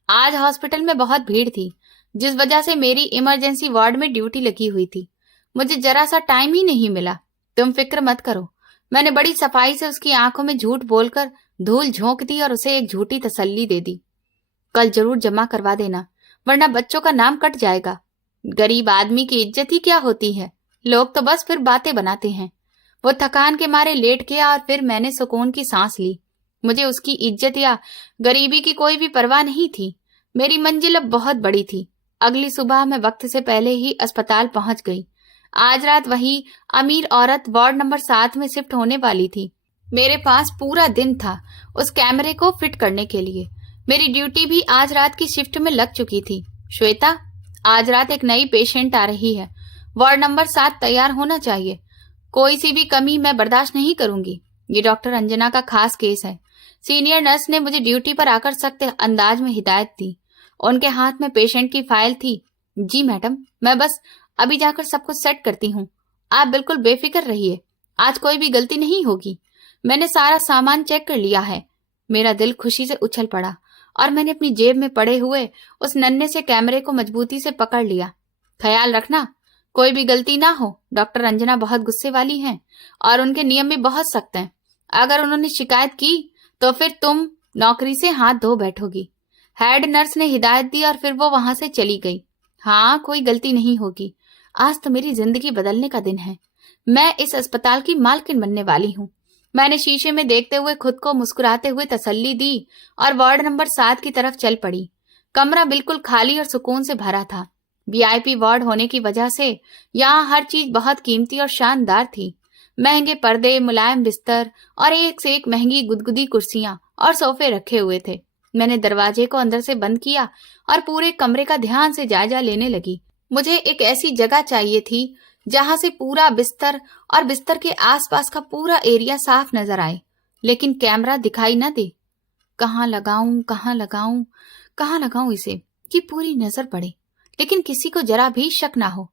आज हॉस्पिटल में बहुत भीड़ थी। जिस वजह से मेरी इमरजेंसी वार्ड में ड्यूटी लगी हुई थी। मुझे जरा सा टाइम ही नहीं मिला। तुम फिक्र मत करो। मैंने बड़ी सफाई से उसकी आंखों में झूठ बोलकर धूल झोंक दी और उसे एक झूठी तसल्ली दे दी। कल जरूर जमा करवा देना, वरना बच्चों का नाम कट जाएगा। गरीब आदमी की इज्जत ही क्या होती है, लोग तो बस फिर बातें बनाते हैं। वो थकान के मारे लेट गया और फिर मैंने सुकून की सांस ली। मुझे उसकी इज्जत या गरीबी की कोई भी परवाह नहीं थी। मेरी मंजिल अब बहुत बड़ी थी। अगली सुबह मैं वक्त से पहले ही अस्पताल पहुंच गई। आज रात वही अमीर औरत वार्ड नंबर 7 में शिफ्ट होने वाली थी। मेरे पास पूरा दिन था उस कैमरे को फिट करने के लिए। मेरी ड्यूटी भी आज रात की शिफ्ट में लग चुकी थी। श्वेता, आज रात एक नई पेशेंट आ रही है। वार्ड नंबर 7 तैयार होना चाहिए। कोई सी भी कमी मैं बर्दाश्त नहीं करूंगी। ये डॉक्टर अंजना का खास केस है। सीनियर नर्स ने मुझे ड्यूटी पर आकर सख्त अंदाज में हिदायत दी। उनके हाथ में पेशेंट की फाइल थी। जी मैडम, मैं बस अभी जाकर सब कुछ सेट करती हूँ। आप बिल्कुल बेफिक्र रहिए, आज कोई भी गलती नहीं होगी। मैंने सारा सामान चेक कर लिया है। मेरा दिल खुशी से उछल पड़ा और मैंने अपनी जेब में पड़े हुए उस नन्हे से कैमरे को मजबूती से पकड़ लिया। ख्याल रखना, कोई भी गलती ना हो। डॉक्टर अंजना बहुत गुस्से वाली हैं और उनके नियम भी बहुत सख्त हैं। अगर उन्होंने शिकायत की तो फिर तुम नौकरी से हाथ धो बैठोगी। हेड नर्स ने हिदायत दी और फिर वो वहां से चली गई। हाँ, कोई गलती नहीं होगी। आज तो मेरी जिंदगी बदलने का दिन है। मैं इस अस्पताल की मालकिन बनने वाली हूँ। मैंने शीशे में देखते हुए खुद को मुस्कुराते हुए तसल्ली दी और वार्ड नंबर 7 की तरफ चल पड़ी। कमरा बिल्कुल खाली और सुकून से भरा था। वीआईपी वार्ड होने की वजह से यहाँ हर चीज बहुत कीमती और शानदार थी। महंगे पर्दे, मुलायम बिस्तर और एक से एक महंगी गुदगुदी कुर्सियां और सोफे रखे हुए थे। मैंने दरवाजे को अंदर से बंद किया और पूरे कमरे का ध्यान से जायजा लेने लगी। मुझे एक ऐसी जगह चाहिए थी जहां से पूरा बिस्तर और बिस्तर के आसपास का पूरा एरिया साफ नजर आए, लेकिन कैमरा दिखाई न दे। कहाँ लगाऊं, कहाँ लगाऊं, कहाँ लगाऊं इसे कि पूरी नजर पड़े, लेकिन किसी को जरा भी शक ना हो।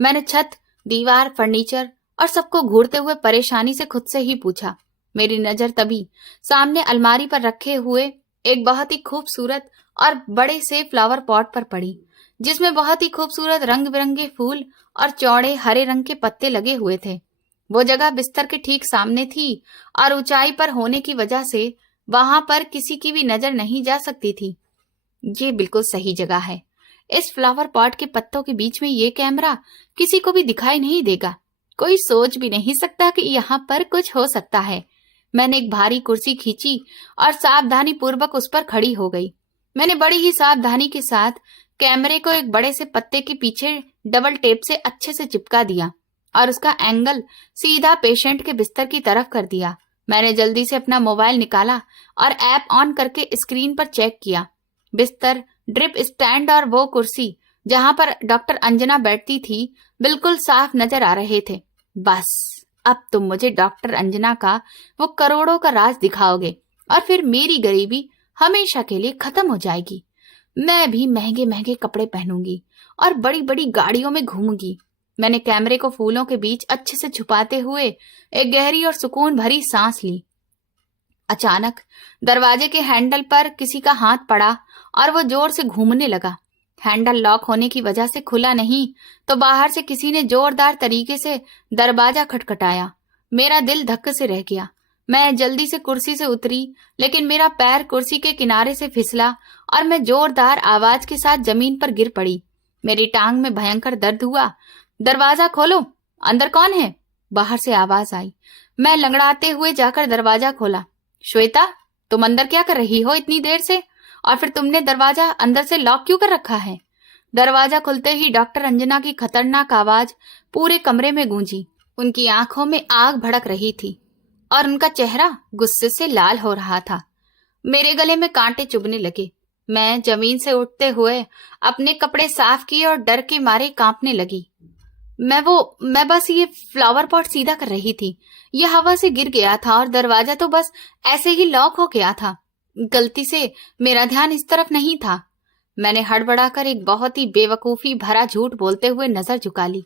मैंने छत, दीवार, फर्नीचर और सबको घूरते हुए परेशानी से खुद से ही पूछा। मेरी नजर तभी सामने अलमारी पर रखे हुए एक बहुत ही खूबसूरत और बड़े से फ्लावर पॉट पर पड़ी, जिसमें बहुत ही खूबसूरत रंग बिरंगे फूल और चौड़े हरे रंग के पत्ते लगे हुए थे। वो जगह बिस्तर के ठीक सामने थी और ऊंचाई पर होने की वजह से वहां पर किसी की भी नजर नहीं जा सकती थी। ये बिल्कुल सही जगह है। इस फ्लावर पॉट के पत्तों के बीच में ये कैमरा किसी को भी दिखाई नहीं देगा। कोई सोच भी नहीं सकता कि यहाँ पर कुछ हो सकता है। मैंने एक भारी कुर्सी खींची और सावधानी पूर्वक उस पर खड़ी हो गई। मैंने बड़ी ही सावधानी के साथ कैमरे को एक बड़े से पत्ते के पीछे डबल टेप से अच्छे से चिपका दिया और उसका एंगल सीधा पेशेंट के बिस्तर की तरफ कर दिया। मैंने जल्दी से अपना मोबाइल निकाला और ऐप ऑन करके स्क्रीन पर चेक किया। बिस्तर, ड्रिप स्टैंड और वो कुर्सी जहां पर डॉक्टर अंजना बैठती थी बिल्कुल साफ नजर आ रहे थे। बस अब तुम मुझे डॉक्टर अंजना का वो करोड़ों का राज दिखाओगे और फिर मेरी गरीबी हमेशा के लिए खत्म हो जाएगी। मैं भी महंगे महंगे कपड़े पहनूंगी और बड़ी बड़ी गाड़ियों में घूमूंगी। मैंने कैमरे को फूलों के बीच अच्छे से छुपाते हुए एक गहरी और सुकून भरी सांस ली। अचानक दरवाजे के हैंडल पर किसी का हाथ पड़ा और वो जोर से घूमने लगा। हैंडल लॉक होने की वजह से खुला नहीं तो बाहर से किसी ने जोरदार तरीके से दरवाजा खटखटाया। मेरा दिल धक्के से रह गया। मैं जल्दी से कुर्सी से उतरी, लेकिन मेरा पैर कुर्सी के किनारे से फिसला और मैं जोरदार आवाज के साथ जमीन पर गिर पड़ी। मेरी टांग में भयंकर दर्द हुआ। दरवाजा खोलो, अंदर कौन है? बाहर से आवाज आई। मैं लंगड़ाते हुए जाकर दरवाजा खोला। श्वेता, तुम अंदर क्या कर रही हो इतनी देर से? और फिर तुमने दरवाजा अंदर से लॉक क्यों कर रखा है? दरवाजा खुलते ही डॉक्टर अंजना की खतरनाक आवाज पूरे कमरे में गूंजी। उनकी आंखों में आग भड़क रही थी और उनका चेहरा गुस्से से लाल हो रहा था। मेरे गले में कांटे चुभने लगे। मैं जमीन से उठते हुए अपने कपड़े साफ किए और डर के मारे कांपने लगी। मैं बस ये फ्लावर पॉट सीधा कर रही थी। यह हवा से गिर गया था और दरवाजा तो बस ऐसे ही लॉक हो गया था। गलती से मेरा ध्यान इस तरफ नहीं था। मैंने हड़बड़ाकर एक बहुत ही बेवकूफी भरा झूठ बोलते हुए नजर झुका ली।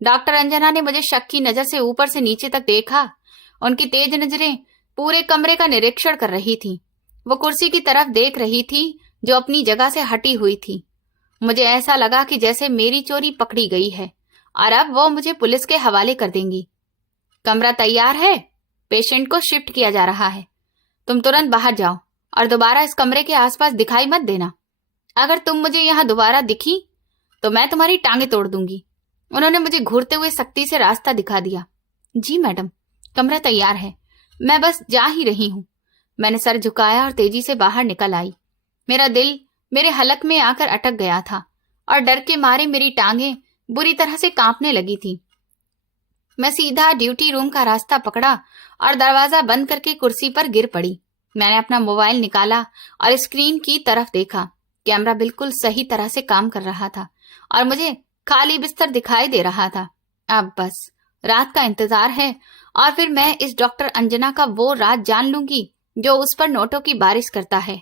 डॉक्टर अंजना ने मुझे शक की नजर से ऊपर से नीचे तक देखा। उनकी तेज नजरें पूरे कमरे का निरीक्षण कर रही थी। वो कुर्सी की तरफ देख रही थी जो अपनी जगह से हटी हुई थी। मुझे ऐसा लगा कि जैसे मेरी चोरी पकड़ी गई है और अब वो मुझे पुलिस के हवाले कर देंगी। कमरा तैयार है, पेशेंट को शिफ्ट किया जा रहा है। तुम तुरंत बाहर जाओ और दोबारा इस कमरे के आसपास दिखाई मत देना। अगर तुम मुझे यहाँ दोबारा दिखी तो मैं तुम्हारी टांगे तोड़ दूंगी। उन्होंने मुझे घूरते हुए सख्ती से रास्ता दिखा दिया। जी मैडम, कमरा तैयार है, मैं बस जा ही रही हूँ। मैंने सर झुकाया और तेजी से बाहर निकल आई। मेरा दिल मेरे हलक में आकर अटक गया था और डर के मारे मेरी टांगें बुरी तरह से कांपने लगी थी। मैं सीधा ड्यूटी रूम का रास्ता पकड़ा और दरवाजा बंद करके कुर्सी पर गिर पड़ी। मैंने अपना मोबाइल निकाला और स्क्रीन की तरफ देखा। कैमरा बिल्कुल सही तरह से काम कर रहा था और मुझे खाली बिस्तर दिखाई दे रहा था। अब बस रात का इंतजार है और फिर मैं इस डॉक्टर अंजना का वो राज जान लूंगी जो उस पर नोटों की बारिश करता है।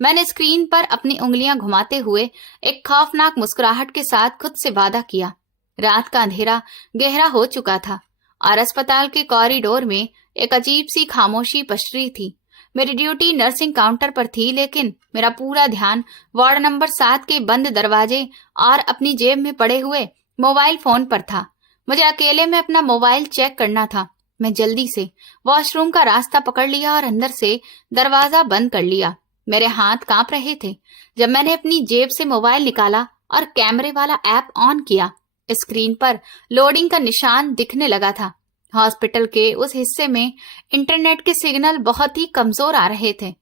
मैंने स्क्रीन पर अपनी उंगलियां घुमाते हुए एक खौफनाक मुस्कुराहट के साथ खुद से वादा किया। रात का अंधेरा गहरा हो चुका था और अस्पताल के कॉरिडोर में एक अजीब सी खामोशी पसरी थी। मेरी ड्यूटी नर्सिंग काउंटर पर थी, लेकिन मेरा पूरा ध्यान वार्ड नंबर 7 के बंद दरवाजे और अपनी जेब में पड़े हुए मोबाइल फोन पर था। मुझे अकेले में अपना मोबाइल चेक करना था। मैं जल्दी से वॉशरूम का रास्ता पकड़ लिया और अंदर से दरवाजा बंद कर लिया। मेरे हाथ कांप रहे थे जब मैंने अपनी जेब से मोबाइल निकाला और कैमरे वाला ऐप ऑन किया। स्क्रीन पर लोडिंग का निशान दिखने लगा था। हॉस्पिटल के उस हिस्से में इंटरनेट के सिग्नल बहुत ही कमजोर आ रहे थे।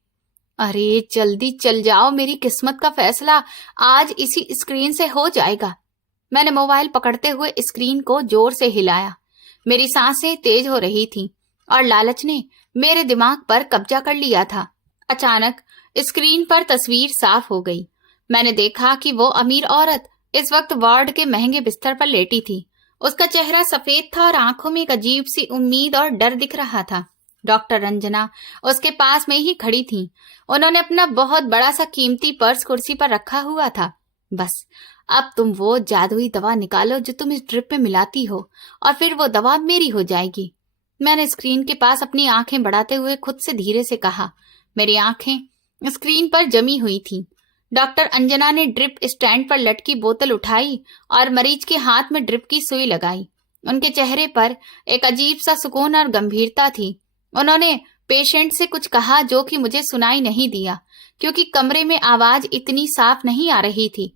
अरे जल्दी चल जाओ, मेरी किस्मत का फैसला आज इसी स्क्रीन से हो जाएगा। मैंने मोबाइल पकड़ते हुए स्क्रीन को जोर से हिलाया। मेरी सांसें तेज हो रही थीं और लालच ने मेरे दिमाग पर कब्जा कर लिया था। अचानक स्क्रीन पर तस्वीर साफ हो गई। मैंने देखा कि वो अमीर औरत इस वक्त वार्ड के महंगे बिस्तर पर लेटी थी। उसका चेहरा सफेद था और आंखों में एक अजीब सी उम्मीद और डर दिख रहा था। डॉक्टर रंजना उसके पास में ही खड़ी थी। उन्होंने अपना बहुत बड़ा सा कीमती पर्स कुर्सी पर रखा हुआ था। बस अब तुम वो जादुई दवा निकालो जो तुम इस ड्रिप में मिलाती हो और फिर वो दवा मेरी हो जाएगी। मैंने स्क्रीन के पास अपनी आंखें बढ़ाते हुए खुद से धीरे से कहा। मेरी आंखें स्क्रीन पर जमी हुई थीं। डॉक्टर अंजना ने ड्रिप स्टैंड पर लटकी बोतल उठाई और मरीज के हाथ में ड्रिप की सुई लगाई। उनके चेहरे पर एक अजीब सा सुकून और गंभीरता थी। उन्होंने पेशेंट से कुछ कहा जो कि मुझे सुनाई नहीं दिया क्योंकि कमरे में आवाज इतनी साफ नहीं आ रही थी।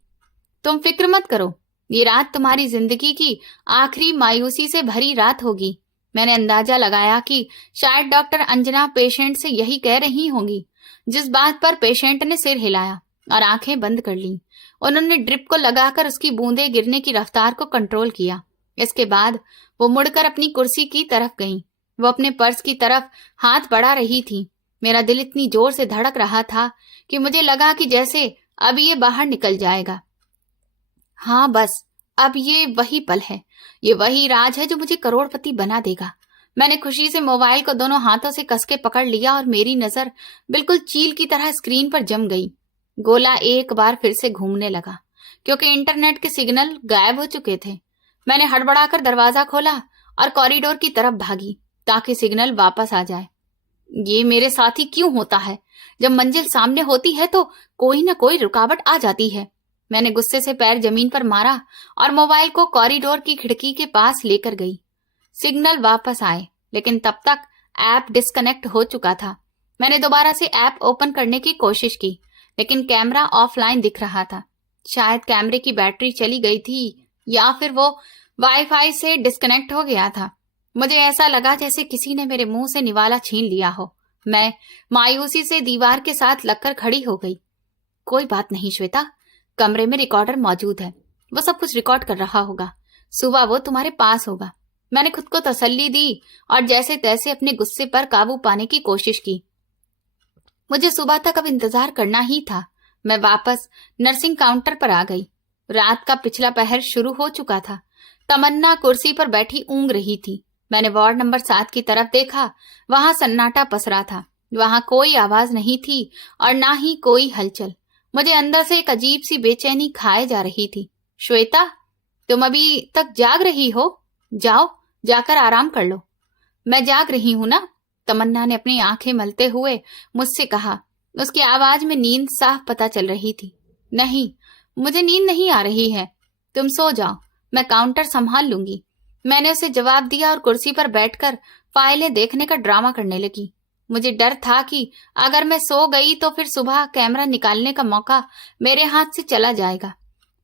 तुम फिक्र मत करो, ये रात तुम्हारी जिंदगी की आखिरी मायूसी से भरी रात होगी। मैंने अंदाजा लगाया कि शायद डॉक्टर अंजना पेशेंट से यही कह रही होंगी, जिस बात पर पेशेंट ने सिर हिलाया और आंखें बंद कर ली। उन्होंने ड्रिप को लगाकर उसकी बूंदें गिरने की रफ्तार को कंट्रोल किया। इसके बाद वो मुड़कर अपनी कुर्सी की तरफ गईं। वो अपने पर्स की तरफ हाथ बढ़ा रही थी। मेरा दिल इतनी जोर से धड़क रहा था कि मुझे लगा कि जैसे अब ये बाहर निकल जाएगा। हाँ बस अब ये वही पल है, ये वही राज है जो मुझे करोड़पति बना देगा। मैंने खुशी से मोबाइल को दोनों हाथों से कसके पकड़ लिया और मेरी नजर बिल्कुल चील की तरह स्क्रीन पर जम गई। गोला एक बार फिर से घूमने लगा क्योंकि इंटरनेट के सिग्नल गायब हो चुके थे। मैंने हड़बड़ाकर दरवाजा खोला और कॉरिडोर की तरफ भागी ताकि सिग्नल वापस आ जाए। ये मेरे साथ ही क्यों होता है? जब मंजिल सामने होती है तो कोई ना कोई रुकावट आ जाती है। मैंने गुस्से से पैर जमीन पर मारा और मोबाइल को कॉरिडोर की खिड़की के पास लेकर गई। सिग्नल वापस आए, लेकिन तब तक ऐप डिस्कनेक्ट हो चुका था। मैंने दोबारा से ऐप ओपन करने की कोशिश की, लेकिन कैमरा ऑफलाइन दिख रहा था। शायद कैमरे की बैटरी चली गई थी या फिर वो वाईफाई से डिस्कनेक्ट हो गया था। मुझे ऐसा लगा जैसे किसी ने मेरे मुंह से निवाला छीन लिया हो। मैं मायूसी से दीवार के साथ लगकर खड़ी हो गई। कोई बात नहीं श्वेता, कमरे में रिकॉर्डर मौजूद है, वो सब कुछ रिकॉर्ड कर रहा होगा। सुबह वो तुम्हारे पास होगा। मैंने खुद को तसल्ली दी और जैसे तैसे अपने गुस्से पर काबू पाने की कोशिश की। मुझे सुबह तक अब इंतजार करना ही था। मैं वापस नर्सिंग काउंटर पर आ गई। रात का पिछला पहर शुरू हो चुका था। तमन्ना कुर्सी पर बैठी ऊँग रही थी। मैंने वार्ड नंबर 7 की तरफ देखा। वहां सन्नाटा पसरा था। वहां कोई आवाज नहीं थी और ना ही कोई हलचल। मुझे अंदर से एक अजीब सी बेचैनी खाए जा रही थी। श्वेता, तुम अभी तक जाग रही हो? जाओ, जाकर आराम कर लो। मैं जाग रही हूं ना, तमन्ना ने अपनी आंखें मलते हुए मुझसे कहा। उसकी आवाज में नींद साफ पता चल रही थी। नहीं, मुझे नींद नहीं आ रही है, तुम सो जाओ, मैं काउंटर संभाल लूंगी। मैंने उसे जवाब दिया और कुर्सी पर बैठकर फाइलें देखने का ड्रामा करने लगी। मुझे डर था कि अगर मैं सो गई तो फिर सुबह कैमरा निकालने का मौका मेरे हाथ से चला जाएगा।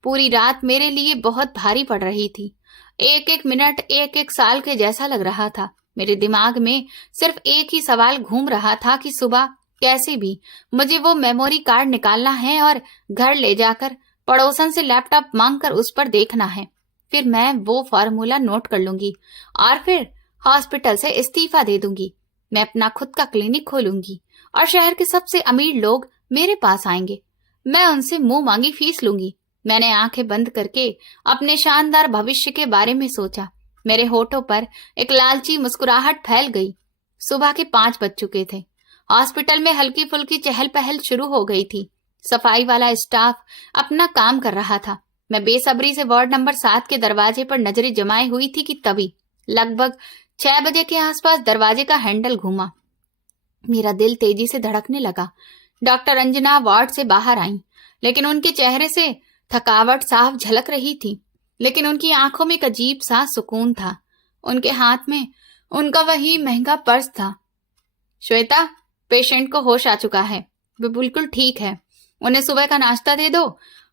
पूरी रात मेरे लिए बहुत भारी पड़ रही थी। एक एक मिनट एक एक साल के जैसा लग रहा था। मेरे दिमाग में सिर्फ एक ही सवाल घूम रहा था कि सुबह कैसे भी मुझे वो मेमोरी कार्ड निकालना है और घर ले जाकर पड़ोसन से लैपटॉप मांगकर उस पर देखना है। फिर मैं वो फॉर्मूला नोट कर लूंगी और फिर हॉस्पिटल से इस्तीफा दे दूंगी। मैं अपना खुद का क्लिनिक खोलूंगी और शहर के सबसे अमीर लोग मेरे पास आएंगे। मैं उनसे मुंह मांगी फीस लूंगी। मैंने आंखें बंद करके अपने शानदार भविष्य के बारे में सोचा। मेरे होठों पर एक लालची मुस्कुराहट फैल गई। सुबह के 5 बज चुके थे। हॉस्पिटल में हल्की फुल्की चहल पहल शुरू हो गई थी। सफाई वाला स्टाफ अपना काम कर रहा था। मैं बेसब्री से वार्ड नंबर 7 के दरवाजे पर नजरें जमाए हुई थी कि तभी लगभग 6 बजे के आसपास दरवाजे का हैंडल घूमा। मेरा दिल तेजी से धड़कने लगा। डॉक्टर अंजना वार्ड से बाहर आईं, लेकिन उनके चेहरे से थकावट साफ झलक रही थी। लेकिन उनकी आंखों में एक अजीब सा सुकून था। उनके हाथ में उनका वही महंगा पर्स था। श्वेता, पेशेंट को होश आ चुका है, वो बिल्कुल ठीक है। उन्हें सुबह का नाश्ता दे दो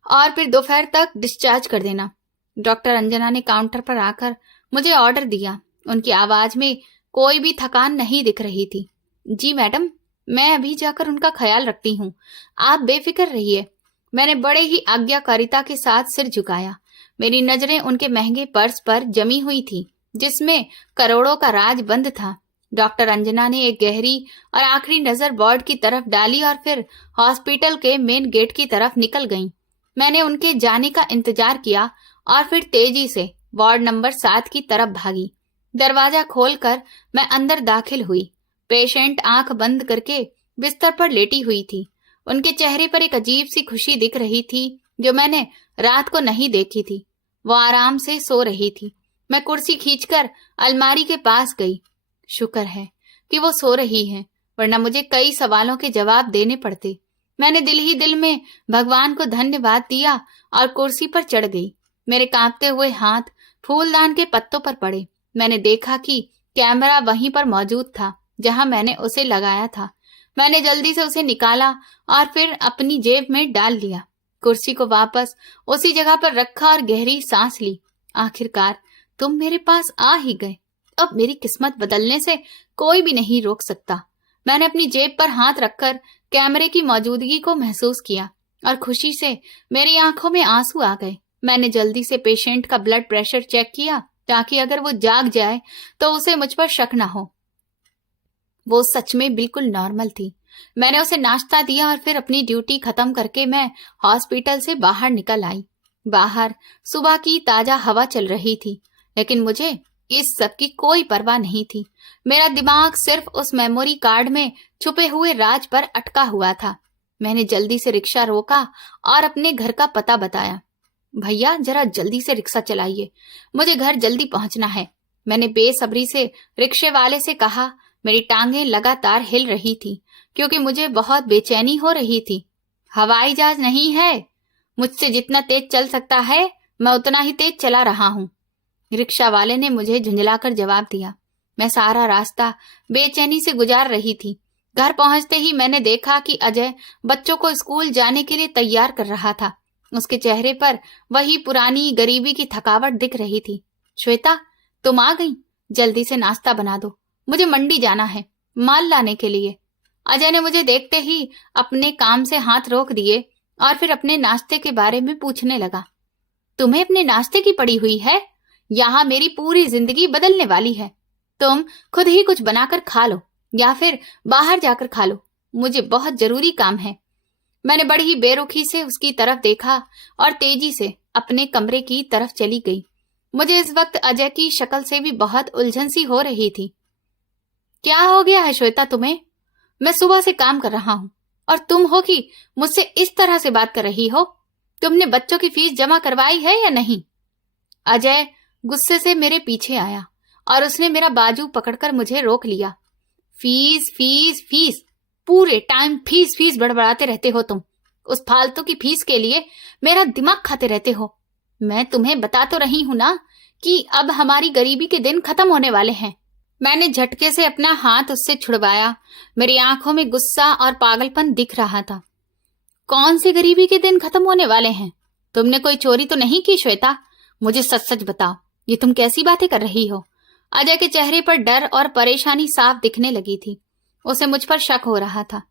और फिर दोपहर तक डिस्चार्ज कर देना। डॉक्टर अंजना ने काउंटर पर आकर मुझे ऑर्डर दिया। उनकी आवाज में कोई भी थकान नहीं दिख रही थी। जी मैडम, मैं अभी जाकर उनका ख्याल रखती हूँ, आप बेफिक्र रहिए। मैंने बड़े ही आज्ञाकारिता के साथ सिर झुकाया। मेरी नजरें उनके महंगे पर्स पर जमी हुई थी, जिसमें करोड़ों का राज बंद था। डॉक्टर अंजना ने एक गहरी और आखिरी नजर वार्ड की तरफ डाली और फिर हॉस्पिटल के मेन गेट की तरफ निकल गईं। मैंने उनके जाने का इंतजार किया और फिर तेजी से वार्ड नंबर 7 की तरफ भागी। दरवाजा खोलकर मैं अंदर दाखिल हुई। पेशेंट आंख बंद करके बिस्तर पर लेटी हुई थी। उनके चेहरे पर एक अजीब सी खुशी दिख रही थी जो मैंने रात को नहीं देखी थी। वो आराम से सो रही थी। मैं कुर्सी खींचकर अलमारी के पास गई। शुक्र है कि वो सो रही है, वरना मुझे कई सवालों के जवाब देने पड़ते। मैंने दिल ही दिल में भगवान को धन्यवाद दिया और कुर्सी पर चढ़ गई। मेरे कांपते हुए हाथ फूलदान के पत्तों पर पड़े। मैंने देखा कि कैमरा वहीं पर मौजूद था जहां मैंने उसे लगाया था। मैंने जल्दी से उसे निकाला और फिर अपनी जेब में डाल लिया। कुर्सी को वापस उसी जगह पर रखा और गहरी सांस ली। आखिरकार तुम मेरे पास आ ही गए। अब मेरी किस्मत बदलने से कोई भी नहीं रोक सकता। मैंने अपनी जेब पर हाथ रखकर कैमरे की मौजूदगी को महसूस किया और खुशी से मेरी आंखों में आंसू आ गए। मैंने जल्दी से पेशेंट का ब्लड प्रेशर चेक किया ताकि अगर वो जाग जाए तो उसे मुझ पर शक न हो। वो सच में बिल्कुल नॉर्मल थी। मैंने उसे नाश्ता दिया और फिर अपनी ड्यूटी खत्म करके मैं हॉस्पिटल से बाहर निकल आई। बाहर सुबह की ताजा हवा चल रही थी, लेकिन मुझे इस सब की कोई परवाह नहीं थी। मेरा दिमाग सिर्फ उस मेमोरी कार्ड में छुपे हुए राज पर अटका हुआ था। मैंने जल्दी से रिक्शा रोका और अपने घर का पता बताया। भैया, जरा जल्दी से रिक्शा चलाइए, मुझे घर जल्दी पहुंचना है। मैंने बेसब्री से रिक्शे वाले से कहा। मेरी टांगें लगातार हिल रही थी क्योंकि मुझे बहुत बेचैनी हो रही थी। हवाई जहाज नहीं है, मुझसे जितना तेज चल सकता है मैं उतना ही तेज चला रहा हूँ, रिक्शा वाले ने मुझे झुंझलाकर जवाब दिया। मैं सारा रास्ता बेचैनी से गुजार रही थी। घर पहुंचते ही मैंने देखा कि अजय बच्चों को स्कूल जाने के लिए तैयार कर रहा था। उसके चेहरे पर वही पुरानी गरीबी की थकावट दिख रही थी। श्वेता, तुम आ गई, जल्दी से नाश्ता बना दो, मुझे मंडी जाना है माल लाने के लिए। अजय ने मुझे देखते ही अपने काम से हाथ रोक दिए और फिर अपने नाश्ते के बारे में पूछने लगा। तुम्हें अपने नाश्ते की पड़ी हुई है? यहाँ मेरी पूरी जिंदगी बदलने वाली है। तुम खुद ही कुछ बनाकर खा लो या फिर बाहर जाकर खा लो, मुझे बहुत जरूरी काम है। मैंने बड़ी ही बेरुखी से उसकी तरफ देखा और तेजी से अपने कमरे की तरफ चली गई। मुझे इस वक्त अजय की शक्ल से भी बहुत उलझन सी हो रही थी। क्या हो गया है श्वेता तुम्हें? मैं सुबह से काम कर रहा हूँ और तुम हो कि मुझसे इस तरह से बात कर रही हो। तुमने बच्चों की फीस जमा करवाई है या नहीं? अजय गुस्से से मेरे पीछे आया और उसने मेरा बाजू पकड़कर मुझे रोक लिया। फीस फीस फीस, पूरे टाइम फीस फीस बड़बड़ाते रहते हो तुम। उस फालतू की फीस के लिए मेरा दिमाग खाते रहते हो। मैं तुम्हें बता तो रही हूं ना कि अब हमारी गरीबी के दिन खत्म होने वाले हैं। मैंने झटके से अपना हाथ उससे छुड़वाया। मेरी आंखों में गुस्सा और पागलपन दिख रहा था। कौन से गरीबी के दिन खत्म होने वाले हैं? तुमने कोई चोरी तो नहीं की श्वेता? मुझे सच सच बताओ, ये तुम कैसी बातें कर रही हो? अजय के चेहरे पर डर और परेशानी साफ दिखने लगी थी। उसे मुझ पर शक हो रहा था।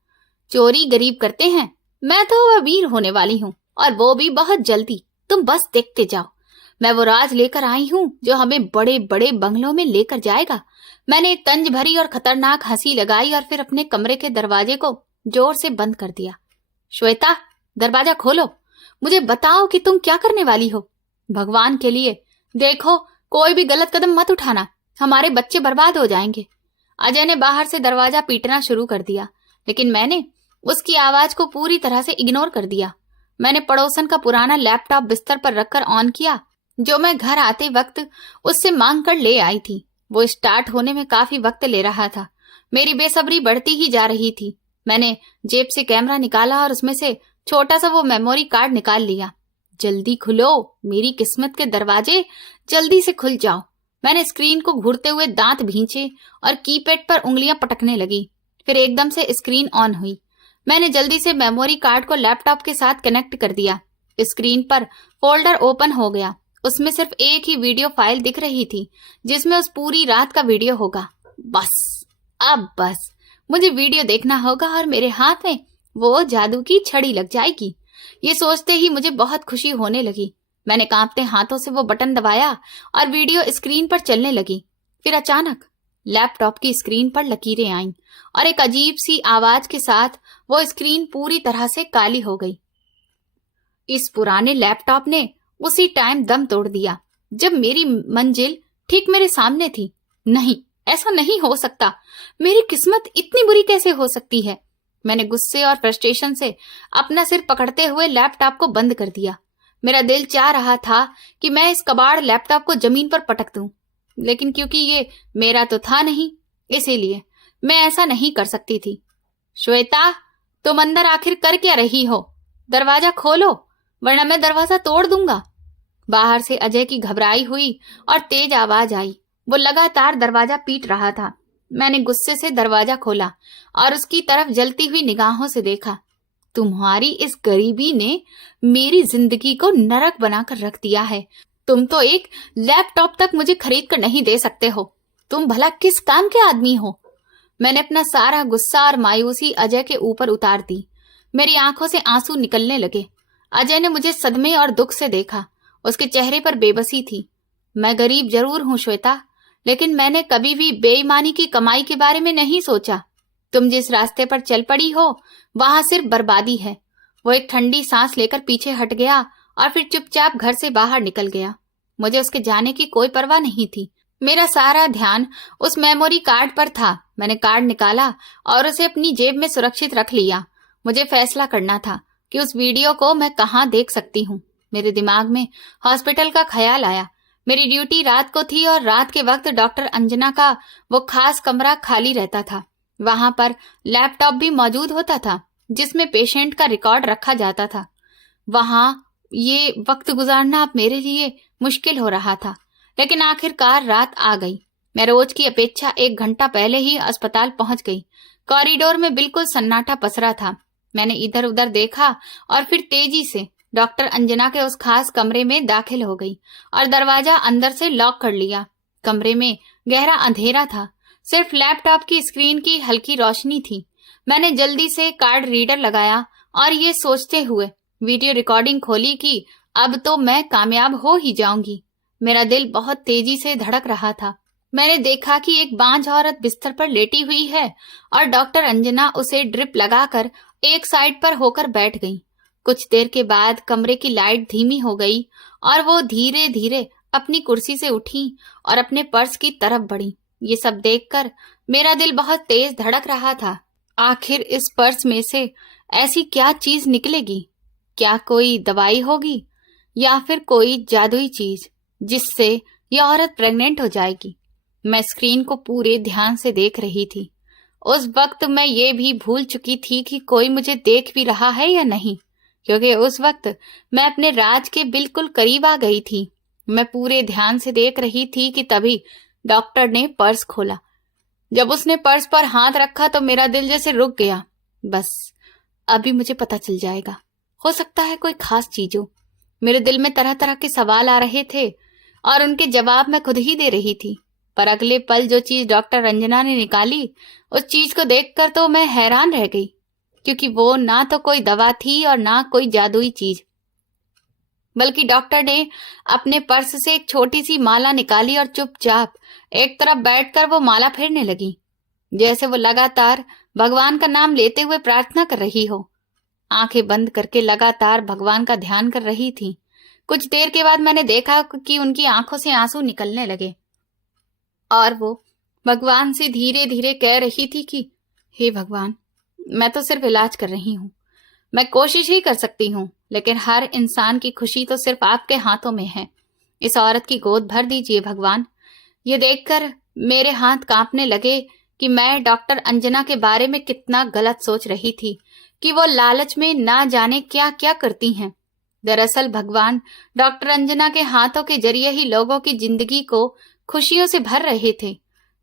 चोरी गरीब करते हैं? मैं तो अमीर होने वाली हूँ, और वो भी बहुत जल्दी। तुम बस देखते जाओ। मैं वो राज लेकर आई हूँ जो हमें बड़े बड़े बंगलों में लेकर जाएगा। मैंने एक तंज भरी और खतरनाक हंसी लगाई और फिर अपने कमरे के दरवाजे को जोर से बंद कर दिया। श्वेता, दरवाजा खोलो। मुझे बताओ कि तुम क्या करने वाली हो। भगवान के लिए देखो, कोई भी गलत कदम मत उठाना, हमारे बच्चे बर्बाद हो जाएंगे। अजय ने बाहर से दरवाजा पीटना शुरू कर दिया, लेकिन मैंने उसकी आवाज को पूरी तरह से इग्नोर कर दिया। मैंने पड़ोसन का पुराना लैपटॉप बिस्तर पर रखकर ऑन किया, जो मैं घर आते वक्त उससे मांग कर ले आई थी। वो स्टार्ट होने में काफी वक्त ले रहा था। मेरी बेसब्री बढ़ती ही जा रही थी। मैंने जेब से कैमरा निकाला और उसमें से छोटा सा वो मेमोरी कार्ड निकाल लिया। जल्दी खुलो, मेरी किस्मत के दरवाजे, जल्दी से खुल जाओ। मैंने स्क्रीन को घूरते हुए दांत भींचे और कीपैड पर उंगलियां पटकने लगी। फिर एकदम से स्क्रीन ऑन हुई। मैंने जल्दी से मेमोरी कार्ड को लैपटॉप के साथ कनेक्ट कर दिया। स्क्रीन पर फोल्डर ओपन हो गया। उसमें सिर्फ एक ही वीडियो फाइल दिख रही थी, जिसमें उस पूरी रात का वीडियो होगा। बस मुझे वीडियो देखना होगा और मेरे हाथ में वो जादू की छड़ी लग जाएगी। ये सोचते ही मुझे बहुत खुशी होने लगी। मैंने कांपते हाथों से वो बटन दबाया और वीडियो स्क्रीन पर चलने लगी। फिर अचानक लैपटॉप की स्क्रीन पर लकीरें आईं और एक अजीब सी आवाज के साथ वो स्क्रीन पूरी तरह से काली हो गई। इस पुराने लैपटॉप ने उसी टाइम दम तोड़ दिया जब मेरी मंजिल ठीक मेरे सामने थी। नहीं, ऐसा नहीं हो सकता। मेरी किस्मत इतनी बुरी कैसे हो सकती है? मैंने गुस्से और फ्रस्ट्रेशन से अपना सिर पकड़ते हुए लैपटॉप को बंद कर दिया। मेरा दिल चाह रहा था कि मैं इस कबाड़ लैपटॉप को जमीन पर पटक दूं, लेकिन क्योंकि ये मेरा तो था नहीं, इसीलिए मैं ऐसा नहीं कर सकती थी। श्वेता, तुम अंदर आखिर कर क्या रही हो? दरवाजा खोलो, वरना मैं दरवाजा तोड़ दूंगा। बाहर से अजय की घबराई हुई और तेज आवाज आई। वो लगातार दरवाजा पीट रहा था। मैंने गुस्से से दरवाजा खोला और उसकी तरफ जलती हुई निगाहों से देखा। तुम्हारी इस गरीबी ने मेरी जिंदगी को नरक बनाकर रख दिया है। तुम तो एक लैपटॉप तक मुझे खरीद कर नहीं दे सकते हो। तुम भला किस काम के आदमी हो? मैंने अपना सारा गुस्सा और मायूसी अजय के ऊपर उतार दी। मेरी आंखों से आंसू निकलने लगे। अजय ने मुझे सदमे और दुख से देखा। उसके चेहरे पर बेबसी थी। मैं गरीब जरूर हूं श्वेता, लेकिन मैंने कभी भी बेईमानी की कमाई के बारे में नहीं सोचा। तुम जिस रास्ते पर चल पड़ी हो, वहां सिर्फ बर्बादी है। वो एक ठंडी सांस लेकर पीछे हट गया और फिर चुपचाप घर से बाहर निकल गया। मुझे उसके जाने की कोई परवाह नहीं थी। मेरा सारा ध्यान उस मेमोरी कार्ड पर था। मैंने कार्ड निकाला और उसे अपनी जेब में सुरक्षित रख लिया। मुझे फैसला करना था कि उस वीडियो को मैं कहाँ देख सकती हूँ। मेरे दिमाग में हॉस्पिटल का ख्याल आया। मेरी ड्यूटी रात को थी और रात के वक्त डॉक्टर अंजना का वो खास कमरा खाली रहता था। वहां पर लैपटॉप भी मौजूद होता था, जिसमें पेशेंट का रिकॉर्ड रखा जाता था। वहां ये वक्त गुजारना अब मेरे लिए मुश्किल हो रहा था, लेकिन आखिरकार रात आ गई। मैं रोज की अपेक्षा 1 घंटा पहले ही अस्पताल पहुंच गई। कॉरिडोर में बिल्कुल सन्नाटा पसरा था। मैंने इधर उधर देखा और फिर तेजी से डॉक्टर अंजना के उस खास कमरे में दाखिल हो गई और दरवाजा अंदर से लॉक कर लिया। कमरे में गहरा अंधेरा था, सिर्फ लैपटॉप की स्क्रीन की हल्की रोशनी थी। मैंने जल्दी से कार्ड रीडर लगाया और ये सोचते हुए वीडियो रिकॉर्डिंग खोली कि अब तो मैं कामयाब हो ही जाऊंगी। मेरा दिल बहुत तेजी से धड़क रहा था। मैंने देखा कि एक बांझ औरत बिस्तर पर लेटी हुई है और डॉक्टर अंजना उसे ड्रिप लगाकर एक साइड पर होकर बैठ गई। कुछ देर के बाद कमरे की लाइट धीमी हो गई और वो धीरे धीरे अपनी कुर्सी से उठी और अपने पर्स की तरफ बढ़ी। ये सब देखकर मेरा दिल बहुत तेज धड़क रहा था। आखिर इस पर्स में से ऐसी क्या चीज निकलेगी? क्या कोई दवाई होगी या फिर कोई जादुई चीज जिससे यह औरत प्रेग्नेंट हो जाएगी? मैं स्क्रीन को पूरे ध्यान से देख रही थी। उस वक्त मैं ये भी भूल चुकी थी कि कोई मुझे देख भी रहा है या नहीं। क्योंकि उस वक्त मैं अपने राज के बिल्कुल करीब आ गई थी। मैं पूरे ध्यान से देख रही थी कि तभी डॉक्टर ने पर्स खोला। जब उसने पर्स पर हाथ रखा तो मेरा दिल जैसे रुक गया। बस अभी मुझे पता चल जाएगा, हो सकता है कोई खास चीज हो। मेरे दिल में तरह तरह के सवाल आ रहे थे और उनके जवाब मैं खुद ही दे रही थी। पर अगले पल जो चीज डॉक्टर रंजना ने निकाली, उस चीज को देखकर तो मैं हैरान रह गई, क्योंकि वो ना तो कोई दवा थी और ना कोई जादुई चीज, बल्कि डॉक्टर ने अपने पर्स से एक छोटी सी माला निकाली और चुपचाप एक तरफ बैठकर वो माला फेरने लगी, जैसे वो लगातार भगवान का नाम लेते हुए प्रार्थना कर रही हो। आंखें बंद करके लगातार भगवान का ध्यान कर रही थी। कुछ देर के बाद मैंने देखा कि उनकी आंखों से आंसू निकलने लगे और वो भगवान से धीरे धीरे कह रही थी कि हे भगवान, मैं तो सिर्फ इलाज कर रही हूँ, मैं कोशिश ही कर सकती हूँ, लेकिन हर इंसान की खुशी तो सिर्फ आपके हाथों में है। इस औरत की गोद भर दीजिए भगवान। ये देखकर मेरे हाथ कांपने लगे कि मैं डॉक्टर अंजना के बारे में कितना गलत सोच रही थी, कि वो लालच में ना जाने क्या क्या करती हैं। दरअसल भगवान डॉक्टर अंजना के हाथों के जरिए ही लोगों की जिंदगी को खुशियों से भर रहे थे।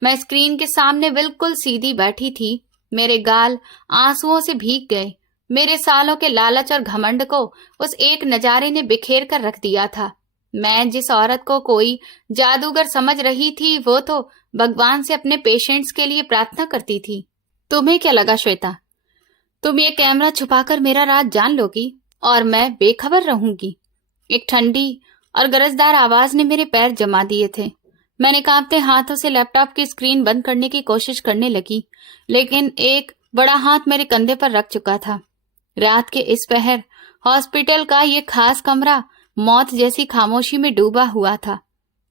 मैं स्क्रीन के सामने बिल्कुल सीधी बैठी थी। मेरे गाल आंसुओं से भीग गए। मेरे सालों के लालच और घमंड को उस एक नजारे ने बिखेर कर रख दिया था। मैं जिस औरत को कोई जादूगर समझ रही थी, वो तो भगवान से अपने पेशेंट्स के लिए प्रार्थना करती थी। तुम्हें क्या लगा श्वेता, तुम ये कैमरा छुपाकर मेरा राज जान लोगी और मैं बेखबर रहूंगी? एक ठंडी और गरजदार आवाज ने मेरे पैर जमा दिए थे। मैंने कांपते हाथों से लैपटॉप की स्क्रीन बंद करने की कोशिश करने लगी, लेकिन एक बड़ा हाथ मेरे कंधे पर रख चुका था। रात के इस पहर हॉस्पिटल का ये खास कमरा मौत जैसी खामोशी में डूबा हुआ था।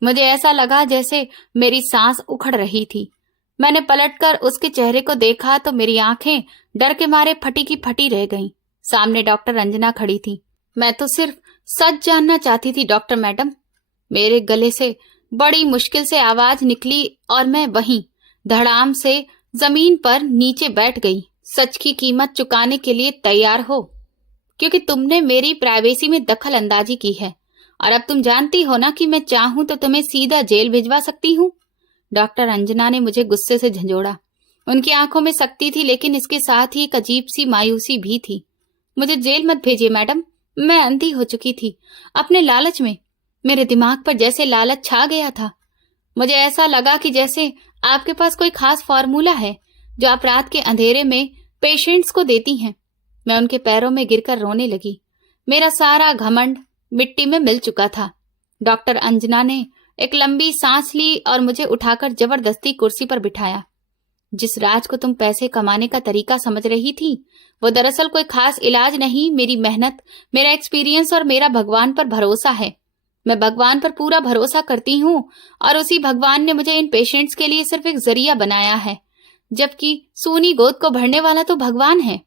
मुझे ऐसा लगा जैसे मेरी सांस उखड़ रही थी। मैंने पलटकर उसके चेहरे को देखा तो मेरी आंखें डर के मारे फटी की फटी रह गईं। सामने डॉक्टर रंजना खड़ी थी। मैं तो सिर्फ सच जानना चाहती थी डॉक्टर मैडम। मेरे गले से बड़ी मुश्किल से आवाज निकली और मैं वहीं धड़ाम से जमीन पर नीचे बैठ गई। सच की कीमत चुकाने के लिए तैयार हो, क्योंकि तुमने मेरी प्राइवेसी में दखल अंदाजी की है और अब तुम जानती हो ना कि मैं चाहूं तो तुम्हें सीधा जेल भिजवा सकती हूँ। डॉक्टर अंजना ने मुझे गुस्से से झंझोड़ा। उनकी आंखों में सख्ती थी, लेकिन इसके साथ ही एक अजीब सी मायूसी भी थी। मुझे जेल मत भेजिए मैडम, मैं अंधी हो चुकी थी अपने लालच में। मेरे दिमाग पर जैसे लालच छा गया था। मुझे ऐसा लगा कि जैसे आपके पास कोई खास फॉर्मूला है जो आप रात के अंधेरे में पेशेंट्स को देती हैं। मैं उनके पैरों में गिरकर रोने लगी। मेरा सारा घमंड मिट्टी में मिल चुका था। डॉक्टर अंजना ने एक लंबी सांस ली और मुझे उठाकर जबरदस्ती कुर्सी पर बिठाया। जिस राज को तुम पैसे कमाने का तरीका समझ रही थी, वो दरअसल कोई खास इलाज नहीं, मेरी मेहनत, मेरा एक्सपीरियंस और मेरा भगवान पर भरोसा है। मैं भगवान पर पूरा भरोसा करती हूँ और उसी भगवान ने मुझे इन पेशेंट्स के लिए सिर्फ एक जरिया बनाया है, जबकि सूनी गोद को भरने वाला तो भगवान है।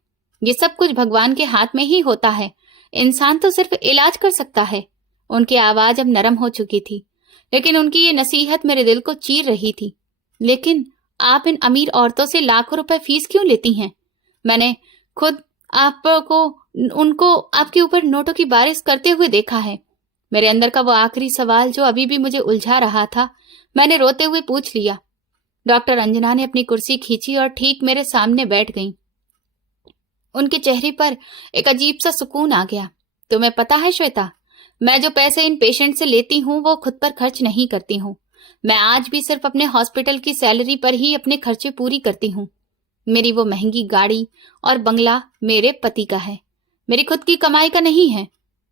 ये सब कुछ भगवान के हाथ में ही होता है, इंसान तो सिर्फ इलाज कर सकता है। उनकी आवाज अब नरम हो चुकी थी, लेकिन उनकी ये नसीहत मेरे दिल को चीर रही थी। लेकिन आप इन अमीर औरतों से लाखों रुपए फीस क्यों लेती हैं? मैंने खुद आपको उनको आपके ऊपर नोटों की बारिश करते हुए देखा है। मेरे अंदर का वो आखिरी सवाल जो अभी भी मुझे उलझा रहा था, मैंने रोते हुए पूछ लिया। डॉक्टर अंजना ने अपनी कुर्सी खींची और ठीक मेरे सामने बैठ गईं। उनके चेहरे पर एक अजीब सा सुकून आ गया। तुम्हें पता है श्वेता, मैं जो पैसे इन पेशेंट से लेती हूँ वो खुद पर खर्च नहीं करती हूँ। मैं आज भी सिर्फ अपने हॉस्पिटल की सैलरी पर ही अपने खर्चे पूरी करती हूँ। मेरी वो महंगी गाड़ी और बंगला मेरे पति का है, मेरी खुद की कमाई का नहीं है।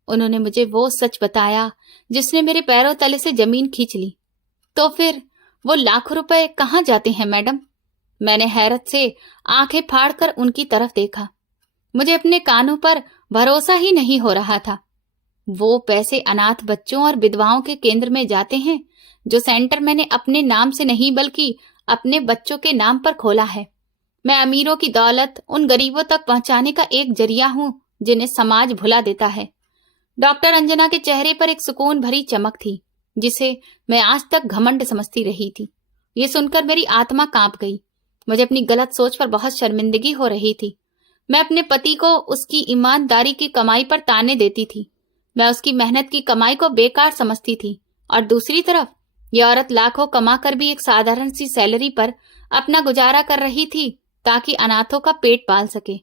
उन्होंने मुझे वो सच बताया जिसने मेरे पैरों तले से जमीन खींच ली। तो फिर वो लाखों रुपए कहाँ जाते हैं मैडम? मैंने हैरत से आंखें फाड़कर उनकी तरफ देखा। मुझे अपने कानों पर भरोसा ही नहीं हो रहा था। वो पैसे अनाथ बच्चों और विधवाओं के केंद्र में जाते हैं, जो सेंटर मैंने अपने नाम से नहीं बल्कि अपने बच्चों के नाम पर खोला है। मैं अमीरों की दौलत उन गरीबों तक पहुंचाने का एक जरिया हूं जिन्हें समाज भुला देता है। डॉक्टर अंजना के चेहरे पर एक सुकून भरी चमक थी, जिसे मैं आज तक घमंड समझती रही थी। ये सुनकर मेरी आत्मा कांप गई। मुझे अपनी गलत सोच पर बहुत शर्मिंदगी हो रही थी। मैं अपने पति को उसकी ईमानदारी की कमाई पर ताने देती थी। मैं उसकी मेहनत की कमाई को बेकार समझती थी और दूसरी तरफ यह औरत लाखों कमाकर भी एक साधारण सी सैलरी पर अपना गुजारा कर रही थी ताकि अनाथों का पेट पाल सके।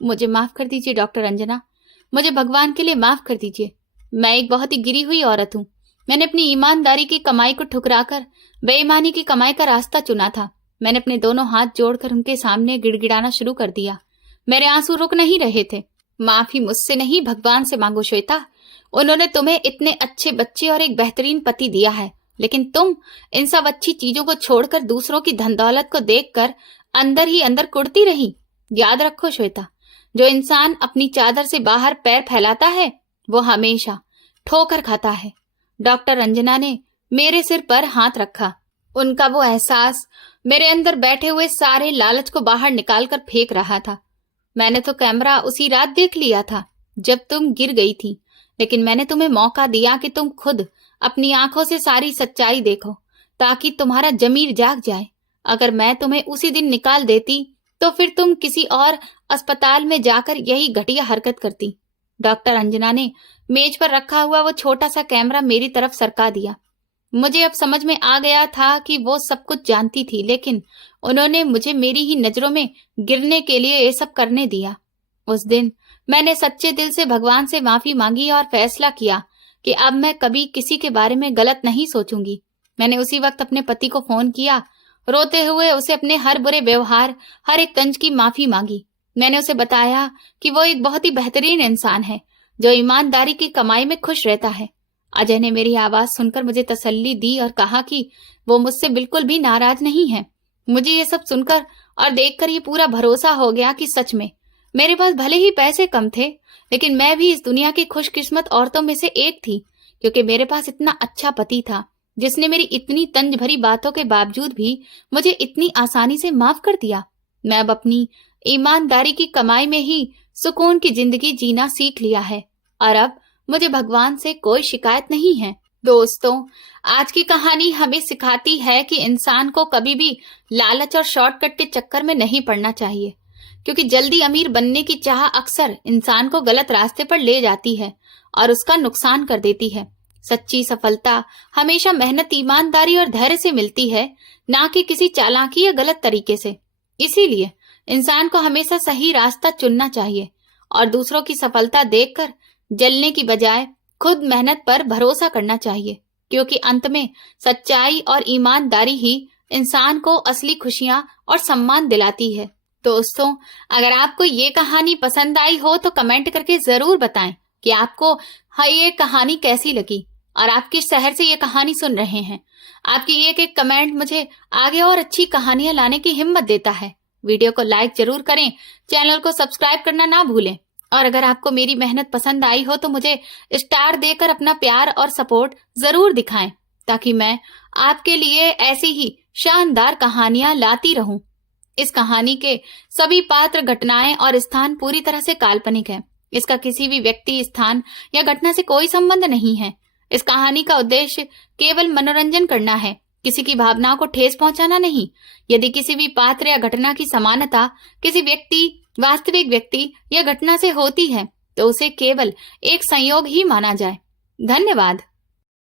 मुझे माफ कर दीजिए डॉक्टर अंजना, मुझे भगवान के लिए माफ कर दीजिए। मैं एक बहुत ही गिरी हुई औरत हूँ। मैंने अपनी ईमानदारी की कमाई को ठुकराकर बेईमानी की कमाई का रास्ता चुना था। मैंने अपने दोनों हाथ जोड़कर उनके सामने गिड़गिड़ाना शुरू कर दिया। मेरे आंसू रुक नहीं रहे थे। माफी मुझसे नहीं, भगवान से मांगो श्वेता। उन्होंने तुम्हें इतने अच्छे बच्चे और एक बेहतरीन पति दिया है, लेकिन तुम इन सब अच्छी चीजों को छोड़कर दूसरों की धन दौलत को देखकर अंदर ही अंदर कुढ़ती रही। याद रखो श्वेता, जो इंसान अपनी चादर से बाहर पैर फैलाता है वो हमेशा ठोकर खाता है। डॉक्टर अंजना ने मेरे सिर पर हाथ रखा। उनका वो एहसास मेरे अंदर बैठे हुए सारे लालच को बाहर निकालकर फेंक रहा था। मैंने तो कैमरा उसी रात देख लिया था जब तुम गिर गई थी, लेकिन मैंने तुम्हें मौका दिया कि तुम खुद अपनी आंखों से सारी सच्चाई देखो ताकि तुम्हारा जमीर जाग जाए। अगर मैं तुम्हें उसी दिन निकाल देती तो फिर तुम किसी और अस्पताल में जाकर यही घटिया हरकत करती। डॉक्टर अंजना ने मेज पर रखा हुआ वो छोटा सा कैमरा मेरी तरफ सरका दिया। मुझे अब समझ में आ गया था कि वो सब कुछ जानती थी, लेकिन उन्होंने मुझे मेरी ही नजरों में गिरने के लिए ये सब करने दिया। उस दिन मैंने सच्चे दिल से भगवान से माफी मांगी और फैसला किया कि अब मैं कभी किसी के बारे में गलत नहीं सोचूंगी। मैंने उसी वक्त अपने पति को फोन किया, रोते हुए उसे अपने हर बुरे व्यवहार, हर एक तंज की माफी मांगी। मैंने उसे बताया कि वो एक बहुत ही बेहतरीन इंसान है जो ईमानदारी की कमाई में खुश रहता है। अजय ने मेरी आवाज सुनकर मुझे तसल्ली दी और कहा कि वो मुझसे बिल्कुल भी नाराज नहीं है। मुझे ये सब सुनकर और देखकर ये पूरा भरोसा हो गया कि सच में मेरे पास भले ही पैसे कम थे, लेकिन मैं भी इस दुनिया की खुशकिस्मत औरतों में से एक थी, क्योंकि मेरे पास इतना अच्छा पति था जिसने मेरी इतनी तंज भरी बातों के बावजूद भी मुझे इतनी आसानी से माफ कर दिया। मैं अब अपनी ईमानदारी की कमाई में ही सुकून की जिंदगी जीना सीख लिया है और अब मुझे भगवान से कोई शिकायत नहीं है। दोस्तों, आज की कहानी हमें सिखाती है कि इंसान को कभी भी लालच और शॉर्टकट के चक्कर में नहीं पड़ना चाहिए, क्योंकि जल्दी अमीर बनने की चाह अक्सर इंसान को गलत रास्ते पर ले जाती है और उसका नुकसान कर देती है। सच्ची सफलता हमेशा मेहनत, ईमानदारी और धैर्य से मिलती है, ना कि किसी चालाकी या गलत तरीके से। इसीलिए इंसान को हमेशा सही रास्ता चुनना चाहिए और दूसरों की सफलता देखकर जलने की बजाय खुद मेहनत पर भरोसा करना चाहिए, क्योंकि अंत में सच्चाई और ईमानदारी ही इंसान को असली खुशियां और सम्मान दिलाती है। दोस्तों, अगर आपको ये कहानी पसंद आई हो तो कमेंट करके जरूर बताएं कि आपको ये कहानी कैसी लगी और आप किस शहर से ये कहानी सुन रहे हैं। आपकी एक एक कमेंट मुझे आगे और अच्छी कहानियां लाने की हिम्मत देता है। वीडियो को लाइक जरूर करें, चैनल को सब्सक्राइब करना ना भूलें और अगर आपको मेरी मेहनत पसंद आई हो तो मुझे स्टार देकर अपना प्यार और सपोर्ट जरूर दिखाएं, ताकि मैं आपके लिए ऐसी ही शानदार कहानियां लाती रहूं। इस कहानी के सभी पात्र, घटनाएं और स्थान पूरी तरह से काल्पनिक है। इसका किसी भी व्यक्ति, स्थान या घटना से कोई संबंध नहीं है। इस कहानी का उद्देश्य केवल मनोरंजन करना है, किसी की भावनाओं को ठेस पहुंचाना नहीं। यदि किसी भी पात्र या घटना की समानता किसी व्यक्ति, वास्तविक व्यक्ति या घटना से होती है तो उसे केवल एक संयोग ही माना जाए। धन्यवाद।